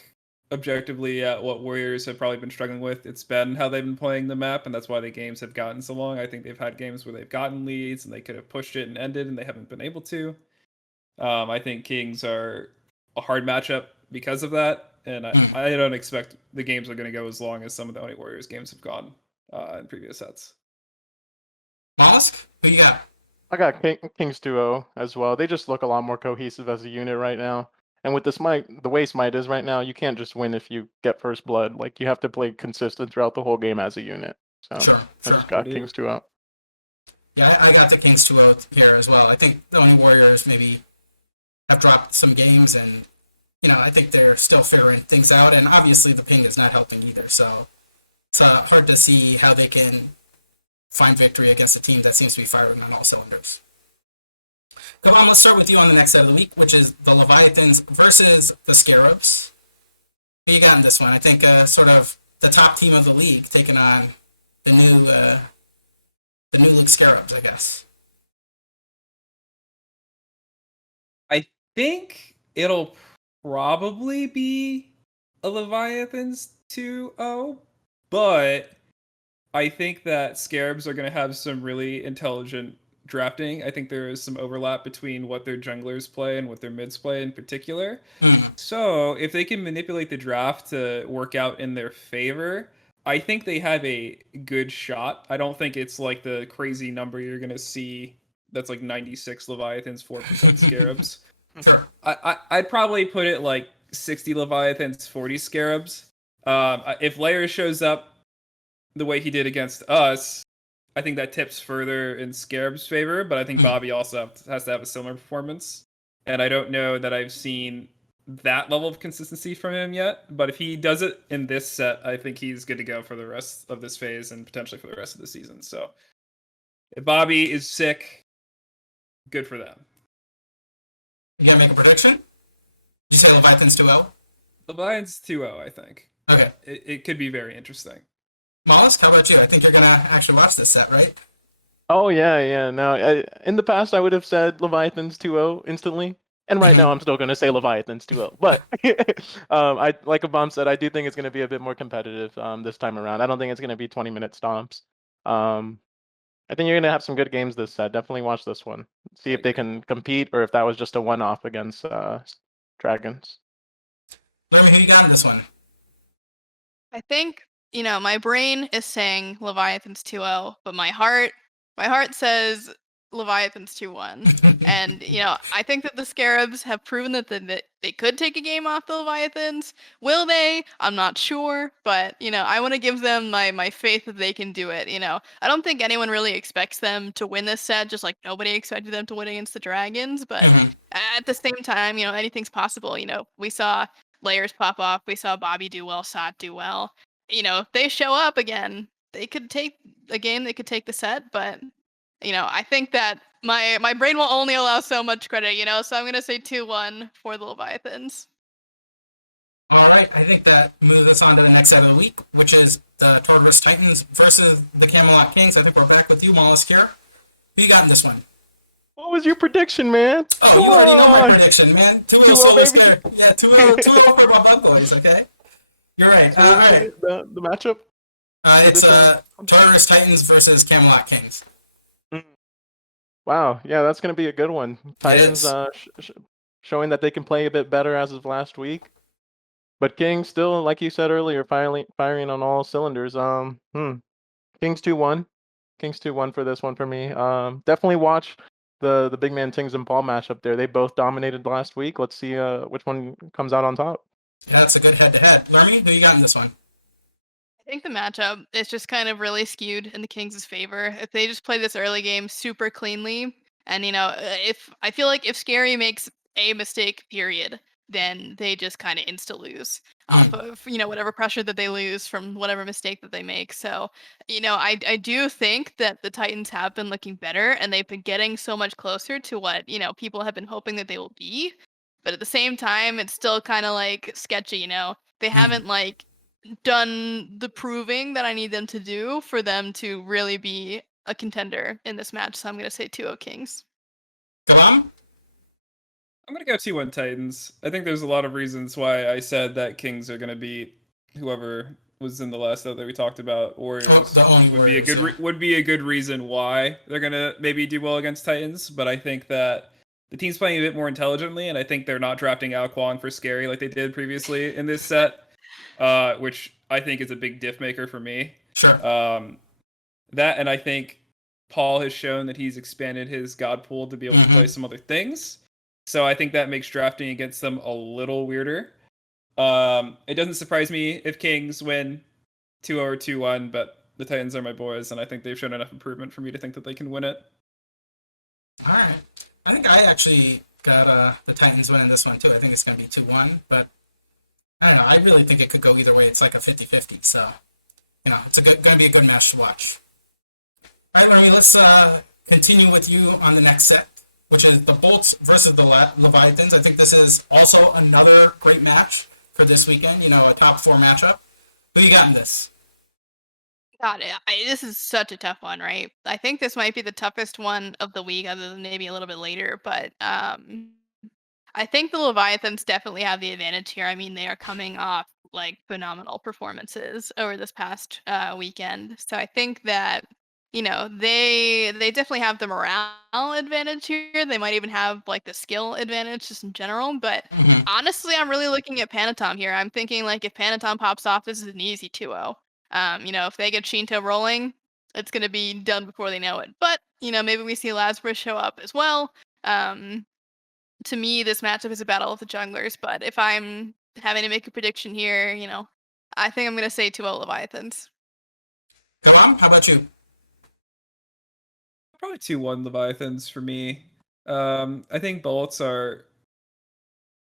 objectively at what Warriors have probably been struggling with, it's been how they've been playing the map, and that's why the games have gotten so long. I think they've had games where they've gotten leads and they could have pushed it and ended, and they haven't been able to. I think Kings are a hard matchup because of that, and I don't expect the games are going to go as long as some of the Oni Warriors games have gone in previous sets. Mollusk, who you got? I got Kings 2-0 as well. They just look a lot more cohesive as a unit right now. And with the Smite, the way Smite is right now, you can't just win if you get first blood. Like, you have to play consistent throughout the whole game as a unit. So Sure, I just got Kings 2-0. Yeah, I got the Kings 2-0 here as well. I think the Oni Warriors maybe have dropped some games, and I think they're still figuring things out. And obviously, the ping is not helping either. So it's hard to see how they can find victory against a team that seems to be firing on all cylinders. Come on, let's start with you on the next set of the week, which is the Leviathans versus the Scarabs. Who you got in this one? I think sort of the top team of the league taking on the new league Scarabs, I guess. I think it'll probably be a Leviathans 2-0, but I think that Scarabs are going to have some really intelligent drafting. I think there is some overlap between what their junglers play and what their mids play in particular. So if they can manipulate the draft to work out in their favor, I think they have a good shot. I don't think it's like the crazy number you're going to see that's like 96 Leviathans, 4% Scarabs. Sure. I'd probably put it like 60 Leviathans, 40 Scarabs. If Lair shows up the way he did against us, I think that tips further in Scarab's favor, but I think Bobby also has to have a similar performance. And I don't know that I've seen that level of consistency from him yet, but if he does it in this set, I think he's good to go for the rest of this phase and potentially for the rest of the season. So if Bobby is sick, good for them. You gonna make a prediction? You say Leviathans 2-0? Leviathans 2-0, I think. Okay. It could be very interesting. Mollusk, how about you? I think you're gonna actually watch this set, right? Oh, yeah. No, in the past, I would have said Leviathans 2-0 instantly. And right now, I'm still going to say Leviathans 2-0. But I, like Apam said, I do think it's going to be a bit more competitive this time around. I don't think it's going to be 20-minute stomps. I think you're going to have some good games this set. Definitely watch this one. See if they can compete or if that was just a one-off against Dragons. Lermy, who you got in this one? I think, my brain is saying Leviathans 2-0, but my heart says Leviathans 2-1. And, I think that the Scarabs have proven that they could take a game off the Leviathans. Will they? I'm not sure, but, I want to give them my faith that they can do it, I don't think anyone really expects them to win this set, just like nobody expected them to win against the Dragons, but at the same time, anything's possible. We saw Layers pop off, we saw Bobby do well, Sot do well. If they show up again, they could take a game, they could take the set, but I think that my brain will only allow so much credit, so I'm gonna say 2-1 for the Leviathans. All right, I think that moves us on to the next set of the week, which is the Tartarus Titans versus the Camelot Kings. I think we're back with you, Mollusk, here. Who you got in this one? What was your prediction, man? Oh, Come you already know on. my prediction, man. 2-0 2-0, baby. Square. Yeah, 2-0 for my Bug Boys, okay? You're right. All right. The matchup? It's Tartarus Titans versus Camelot Kings. Wow, yeah, that's going to be a good one. Titans showing that they can play a bit better as of last week. But Kings still, like you said earlier, firing on all cylinders. Kings 2-1. Kings 2-1 for this one for me. Definitely watch the big man Tings and Paul matchup there. They both dominated last week. Let's see which one comes out on top. Yeah, that's a good head-to-head. Lermy, who you got in this one? I think the matchup is just kind of really skewed in the Kings' favor. If they just play this early game super cleanly, and if I feel like if Scary makes a mistake, period, then they just kind of insta lose off of whatever pressure that they lose from whatever mistake that they make. So I do think that the Titans have been looking better, and they've been getting so much closer to what people have been hoping that they will be. But at the same time, it's still kind of like sketchy. They haven't done the proving that I need them to do for them to really be a contender in this match. So I'm going to say 2-0 Kings. Cabom? I'm gonna go 2-1 Titans. I think there's a lot of reasons why I said that Kings are gonna beat whoever was in the last that we talked about. Warriors The only would Warriors, be a good yeah. would be a good reason why they're gonna maybe do well against Titans. But I think that the team's playing a bit more intelligently, and I think they're not drafting Ao Kwong for Scary like they did previously in this set, which I think is a big diff maker for me. Sure. That, and I think Paul has shown that he's expanded his God pool to be able to play some other things. So I think that makes drafting against them a little weirder. It doesn't surprise me if Kings win 2-0 or 2-1, but the Titans are my boys, and I think they've shown enough improvement for me to think that they can win it. All right. I think I actually got the Titans winning this one, too. I think it's going to be 2-1, but I don't know. I really think it could go either way. It's like a 50-50, so, it's going to be a good match to watch. All right, Lermy, let's continue with you on the next set, which is the Bolts versus the Leviathans. I think this is also another great match for this weekend, a top 4 matchup. Who you got in this? God, this is such a tough one, right? I think this might be the toughest one of the week, other than maybe a little bit later. But I think the Leviathans definitely have the advantage here. I mean, they are coming off like phenomenal performances over this past weekend, so I think that they definitely have the morale advantage here. They might even have like the skill advantage just in general. But honestly, I'm really looking at Panatom here. I'm thinking like if Panatom pops off, this is an easy 2-0. If they get Shinto rolling, it's going to be done before they know it. But, maybe we see Lasbra show up as well. To me, this matchup is a battle of the junglers. But if I'm having to make a prediction here, I think I'm going to say 2-0 Leviathans. Cabom, how about you? Probably 2-1 Leviathans for me. I think Bolts are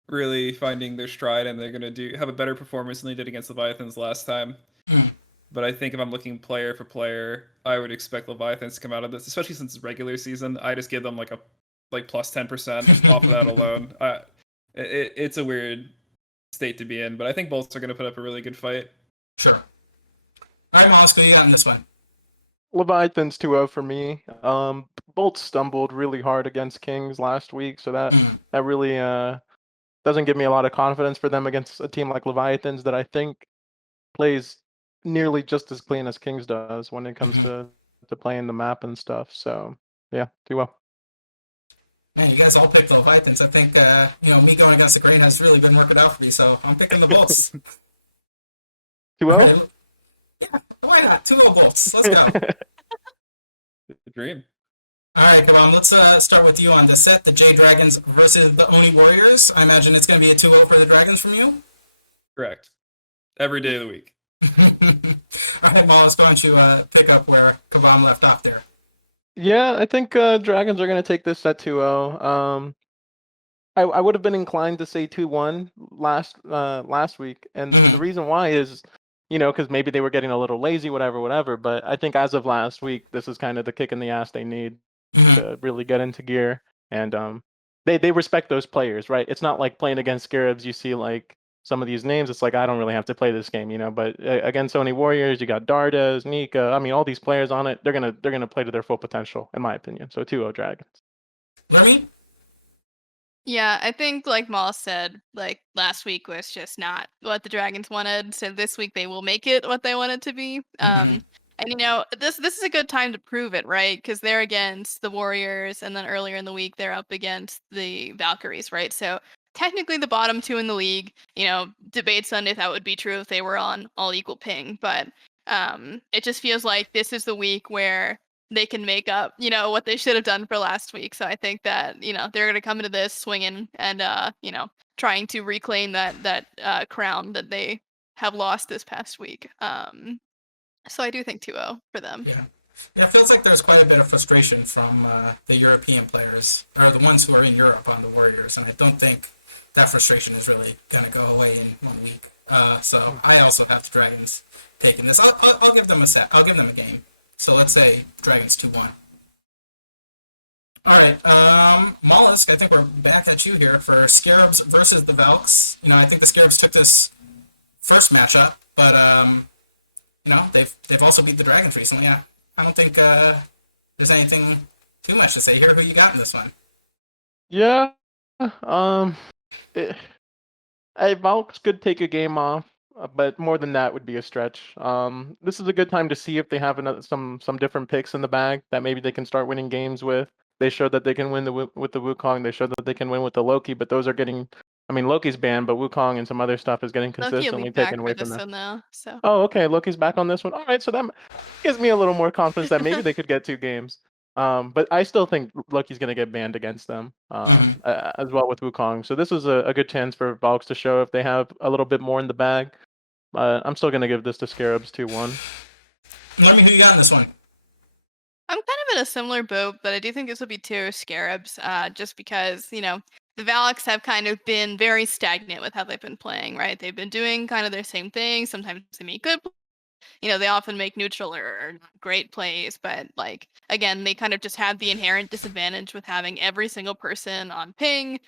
really finding their stride, and they're going to have a better performance than they did against Leviathans last time. But I think if I'm looking player for player, I would expect Leviathans to come out of this, especially since it's regular season. I just give them like plus 10% off of that alone. It's a weird state to be in, but I think Bolts are going to put up a really good fight. Sure. All right, Mollusk, you got on this one. Leviathans 2-0 for me. Bolts stumbled really hard against Kings last week, so that really doesn't give me a lot of confidence for them against a team like Leviathans that I think plays nearly just as clean as Kings does when it comes to playing the map and stuff. So yeah, 2-0. Man, you guys all picked the Leviathans. I think me going against the grain has really been working out for me, so I'm picking the Bolts. 2-0? Yeah, why not? 2-0 Bolts. Let's go. The dream. All right, come on. Let's start with you on this set. The Jade Dragons versus the Oni Warriors. I imagine it's going to be a 2-0 for the Dragons from you? Correct. Every day of the week. All right, Mollusk, why don't you pick up where Cabom left off there? Yeah, I think Dragons are going to take this set 2-0. I would have been inclined to say 2-1 last week, and the reason why is, because maybe they were getting a little lazy, whatever. But I think as of last week, this is kind of the kick in the ass they need to really get into gear, and they respect those players, right? It's not like playing against Scarabs. You see like some of these names, it's like I don't really have to play this game, But against Oni Warriors, you got Dardas, Nika. I mean, all these players on it. They're gonna play to their full potential, in my opinion. So 2-0 Dragons. Lermy? Yeah, I think like Moss said, like last week was just not what the Dragons wanted. So this week they will make it what they want it to be. And this is a good time to prove it, right? Because they're against the Warriors, and then earlier in the week they're up against the Valkyries, right? So technically the bottom 2 in the league. Debates on if that would be true if they were on all equal ping, but it just feels like this is the week where they can make up, what they should have done for last week. So I think that, they're going to come into this swinging and, trying to reclaim that crown that they have lost this past week. So I do think 2-0 for them. Yeah, it feels like there's quite a bit of frustration from the European players, or the ones who are in Europe on the Warriors, and I don't think that frustration is really going to go away in 1 week. So I also have the Dragons taking this. I'll give them a set. I'll give them a game. So let's say Dragons 2-1. All right, Mollusk, I think we're back at you here for Scarabs versus the Valks. I think the Scarabs took this first matchup, but they've also beat the Dragons recently. Yeah, I don't think there's anything too much to say here. Who you got in this one? Yeah, Um, eh, Valks could take a game off, but more than that would be a stretch. This is a good time to see if they have some different picks in the bag that maybe they can start winning games with. They showed that they can win with the Wukong. They showed that they can win with the Loki, but those are getting. I mean, Loki's banned, but Wukong and some other stuff is getting Loki will be consistently back taken for away from this them. one though, so. Oh, okay. Loki's back on this one. All right, so that gives me a little more confidence that maybe they could get 2 games. But I still think Loki's gonna get banned against them, as well with Wukong. So this is a good chance for Valks to show if they have a little bit more in the bag. I'm still gonna give this to Scarabs 2-1. Let me who you got in this one. I'm kind of in a similar boat, but I do think this will be 2 Scarabs, just because, you know, the Valaks have kind of been very stagnant with how they've been playing, right? They've been doing kind of their same thing. Sometimes they make good, you know, they often make neutral or not great plays, but like, again, they kind of just have the inherent disadvantage with having every single person on ping.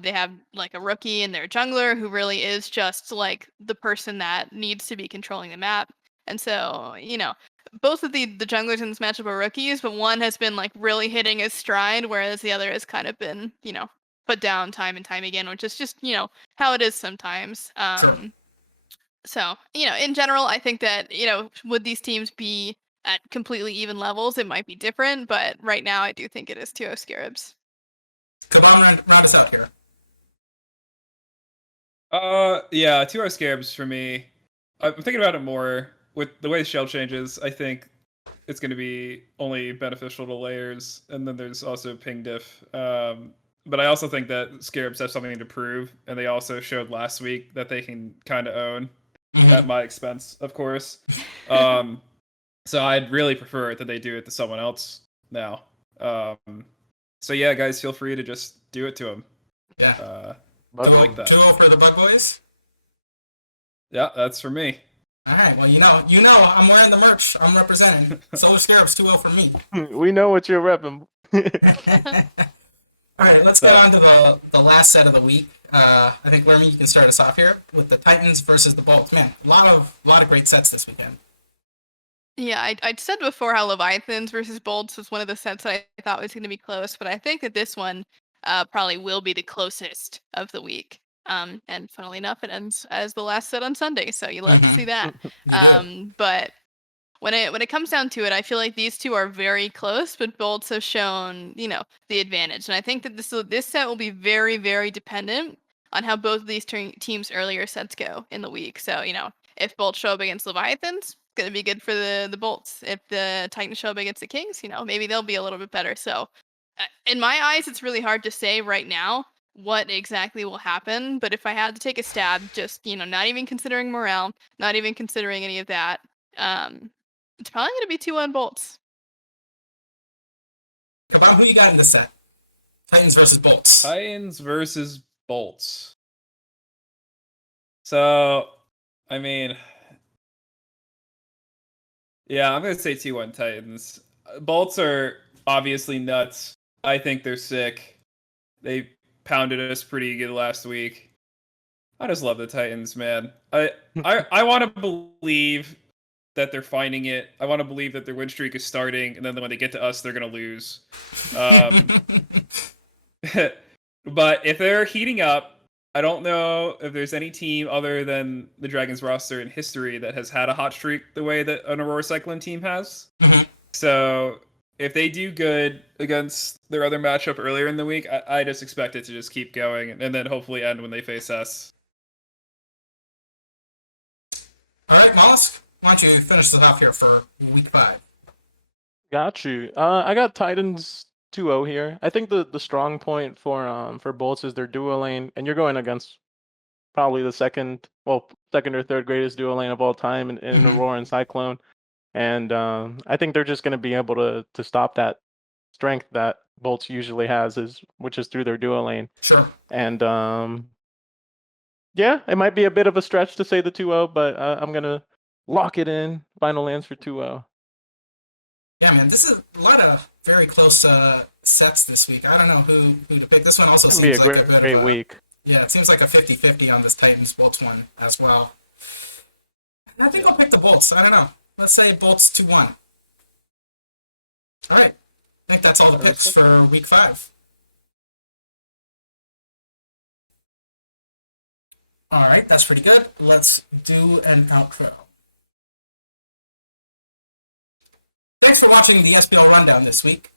They have like a rookie in their jungler who really is just like the person that needs to be controlling the map. And so, you know, both of the junglers in this matchup are rookies, but one has been like really hitting his stride, whereas the other has kind of been, you know, put down time and time again, which is just, you know, how it is sometimes. Sure. So, you know, in general, I think that, you know, would these teams be at completely even levels, it might be different, but right now I do think it is 2-0 Scarabs. Come on, round us out here. Yeah, 2 Scarabs for me. I'm thinking about it more with the way the shell changes. I think it's going to be only beneficial to layers, and then there's also ping diff. But I also think that Scarabs have something to prove, and they also showed last week that they can kind of own at my expense, of course. So I'd really prefer that they do it to someone else now. So yeah, guys, feel free to just do it to them. Yeah. Bug I like that. 2-0 for the Bug Boys. Yeah, that's for me. All right. Well, you know, I'm wearing the merch. I'm representing. Solar Scarabs 2-0 for me. We know what you're repping. All right, let's get on to the last set of the week. I think Lermy, you can start us off here with the Titans versus the Bolts. Man, a lot of great sets this weekend. Yeah, I'd said before how Leviathans versus Bolts was one of the sets that I thought was going to be close, but I think that this one probably will be the closest of the week. And funnily enough, it ends as the last set on Sunday, so you love to see that. But when it comes down to it, I feel like these two are very close, but Bolts have shown, you know, the advantage. And I think that this set will be very, very dependent on how both of these teams' earlier sets go in the week. So, you know, if Bolts show up against Leviathans, it's going to be good for the Bolts. If the Titans show up against the Kings, you know, maybe they'll be a little bit better. So, in my eyes, it's really hard to say right now what exactly will happen. But if I had to take a stab, just, you know, not even considering morale, not even considering any of that, it's probably going to be 2-1 Bolts. Cabom, who you got in this set? Titans versus Bolts. Titans versus Bolts. So, I mean, yeah, I'm going to say 2-1 Titans. Bolts are obviously nuts. I think they're sick. They pounded us pretty good last week. I just love the Titans, man. I want to believe that they're finding it. I want to believe that their win streak is starting, and then when they get to us, they're going to lose. But if they're heating up, I don't know if there's any team other than the Dragons roster in history that has had a hot streak the way that an Aurora Cyclone team has. So if they do good against their other matchup earlier in the week, I just expect it to just keep going and then hopefully end when they face us. All right, Mollusk, why don't you finish this off here for week 5? Got you. I got Titans 2-0 here. I think the strong point for Bolts is their duo lane, and you're going against probably the second or third greatest duo lane of all time in Aurora and Cyclone. And I think they're just going to be able to stop that strength that Bolts usually has, which is through their duo lane. Sure. And yeah, it might be a bit of a stretch to say the 2-0, but I'm going to lock it in. Final answer 2-0. Yeah, man, this is a lot of very close sets this week. I don't know who to pick. This one also It's seems going to like be a a great week. Yeah, it seems like a 50-50 on this Titans Bolts one as well. I think I'll pick the Bolts. I don't know. Let's say Bolts 2-1. All right. I think that's all the picks for week 5. All right, that's pretty good. Let's do an outro. Thanks for watching the SPL Rundown this week.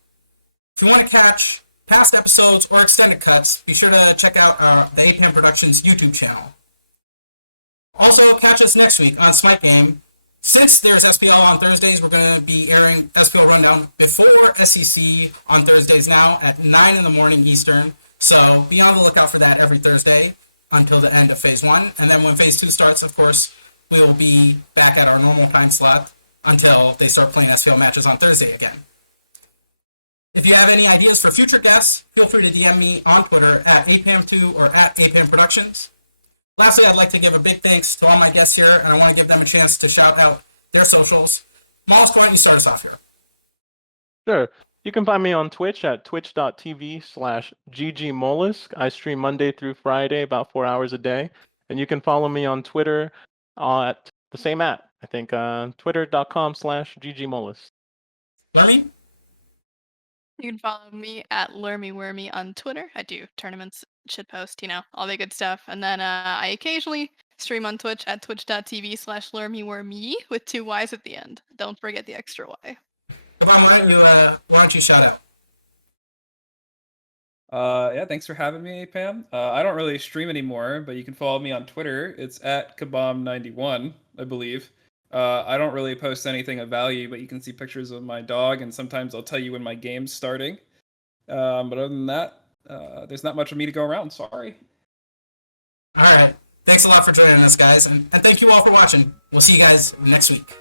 If you want to catch past episodes or extended cuts, be sure to check out the Apam Productions YouTube channel. Also, catch us next week on Smite Game. Since there's SPL on Thursdays, we're going to be airing SPL Rundown before SEC on Thursdays now at 9 in the morning Eastern. So be on the lookout for that every Thursday until the end of Phase 1. And then when Phase 2 starts, of course, we will be back at our normal time slot until they start playing SPL matches on Thursday again. If you have any ideas for future guests, feel free to DM me on Twitter at Apam2 or at Apam Productions. Lastly, I'd like to give a big thanks to all my guests here, and I want to give them a chance to shout out their socials. Mollusk, why don't you start us off here? Sure. You can find me on Twitch at twitch.tv/ggmollusk. I stream Monday through Friday, about 4 hours a day. And you can follow me on Twitter at the same @ I think twitter.com/ggmollusk. Lermy? You can follow me at LermyWermy on Twitter. I do tournaments, shitpost, all the good stuff. And then I occasionally stream on Twitch at twitch.tv/LermyWermy with 2 Y's at the end. Don't forget the extra Y. Why don't you shout out? Yeah, thanks for having me, Pam. I don't really stream anymore, but you can follow me on Twitter. It's at Cabom91, I believe. I don't really post anything of value, but you can see pictures of my dog, and sometimes I'll tell you when my game's starting. But other than that, there's not much of me to go around. Sorry. All right. Thanks a lot for joining us, guys, and thank you all for watching. We'll see you guys next week.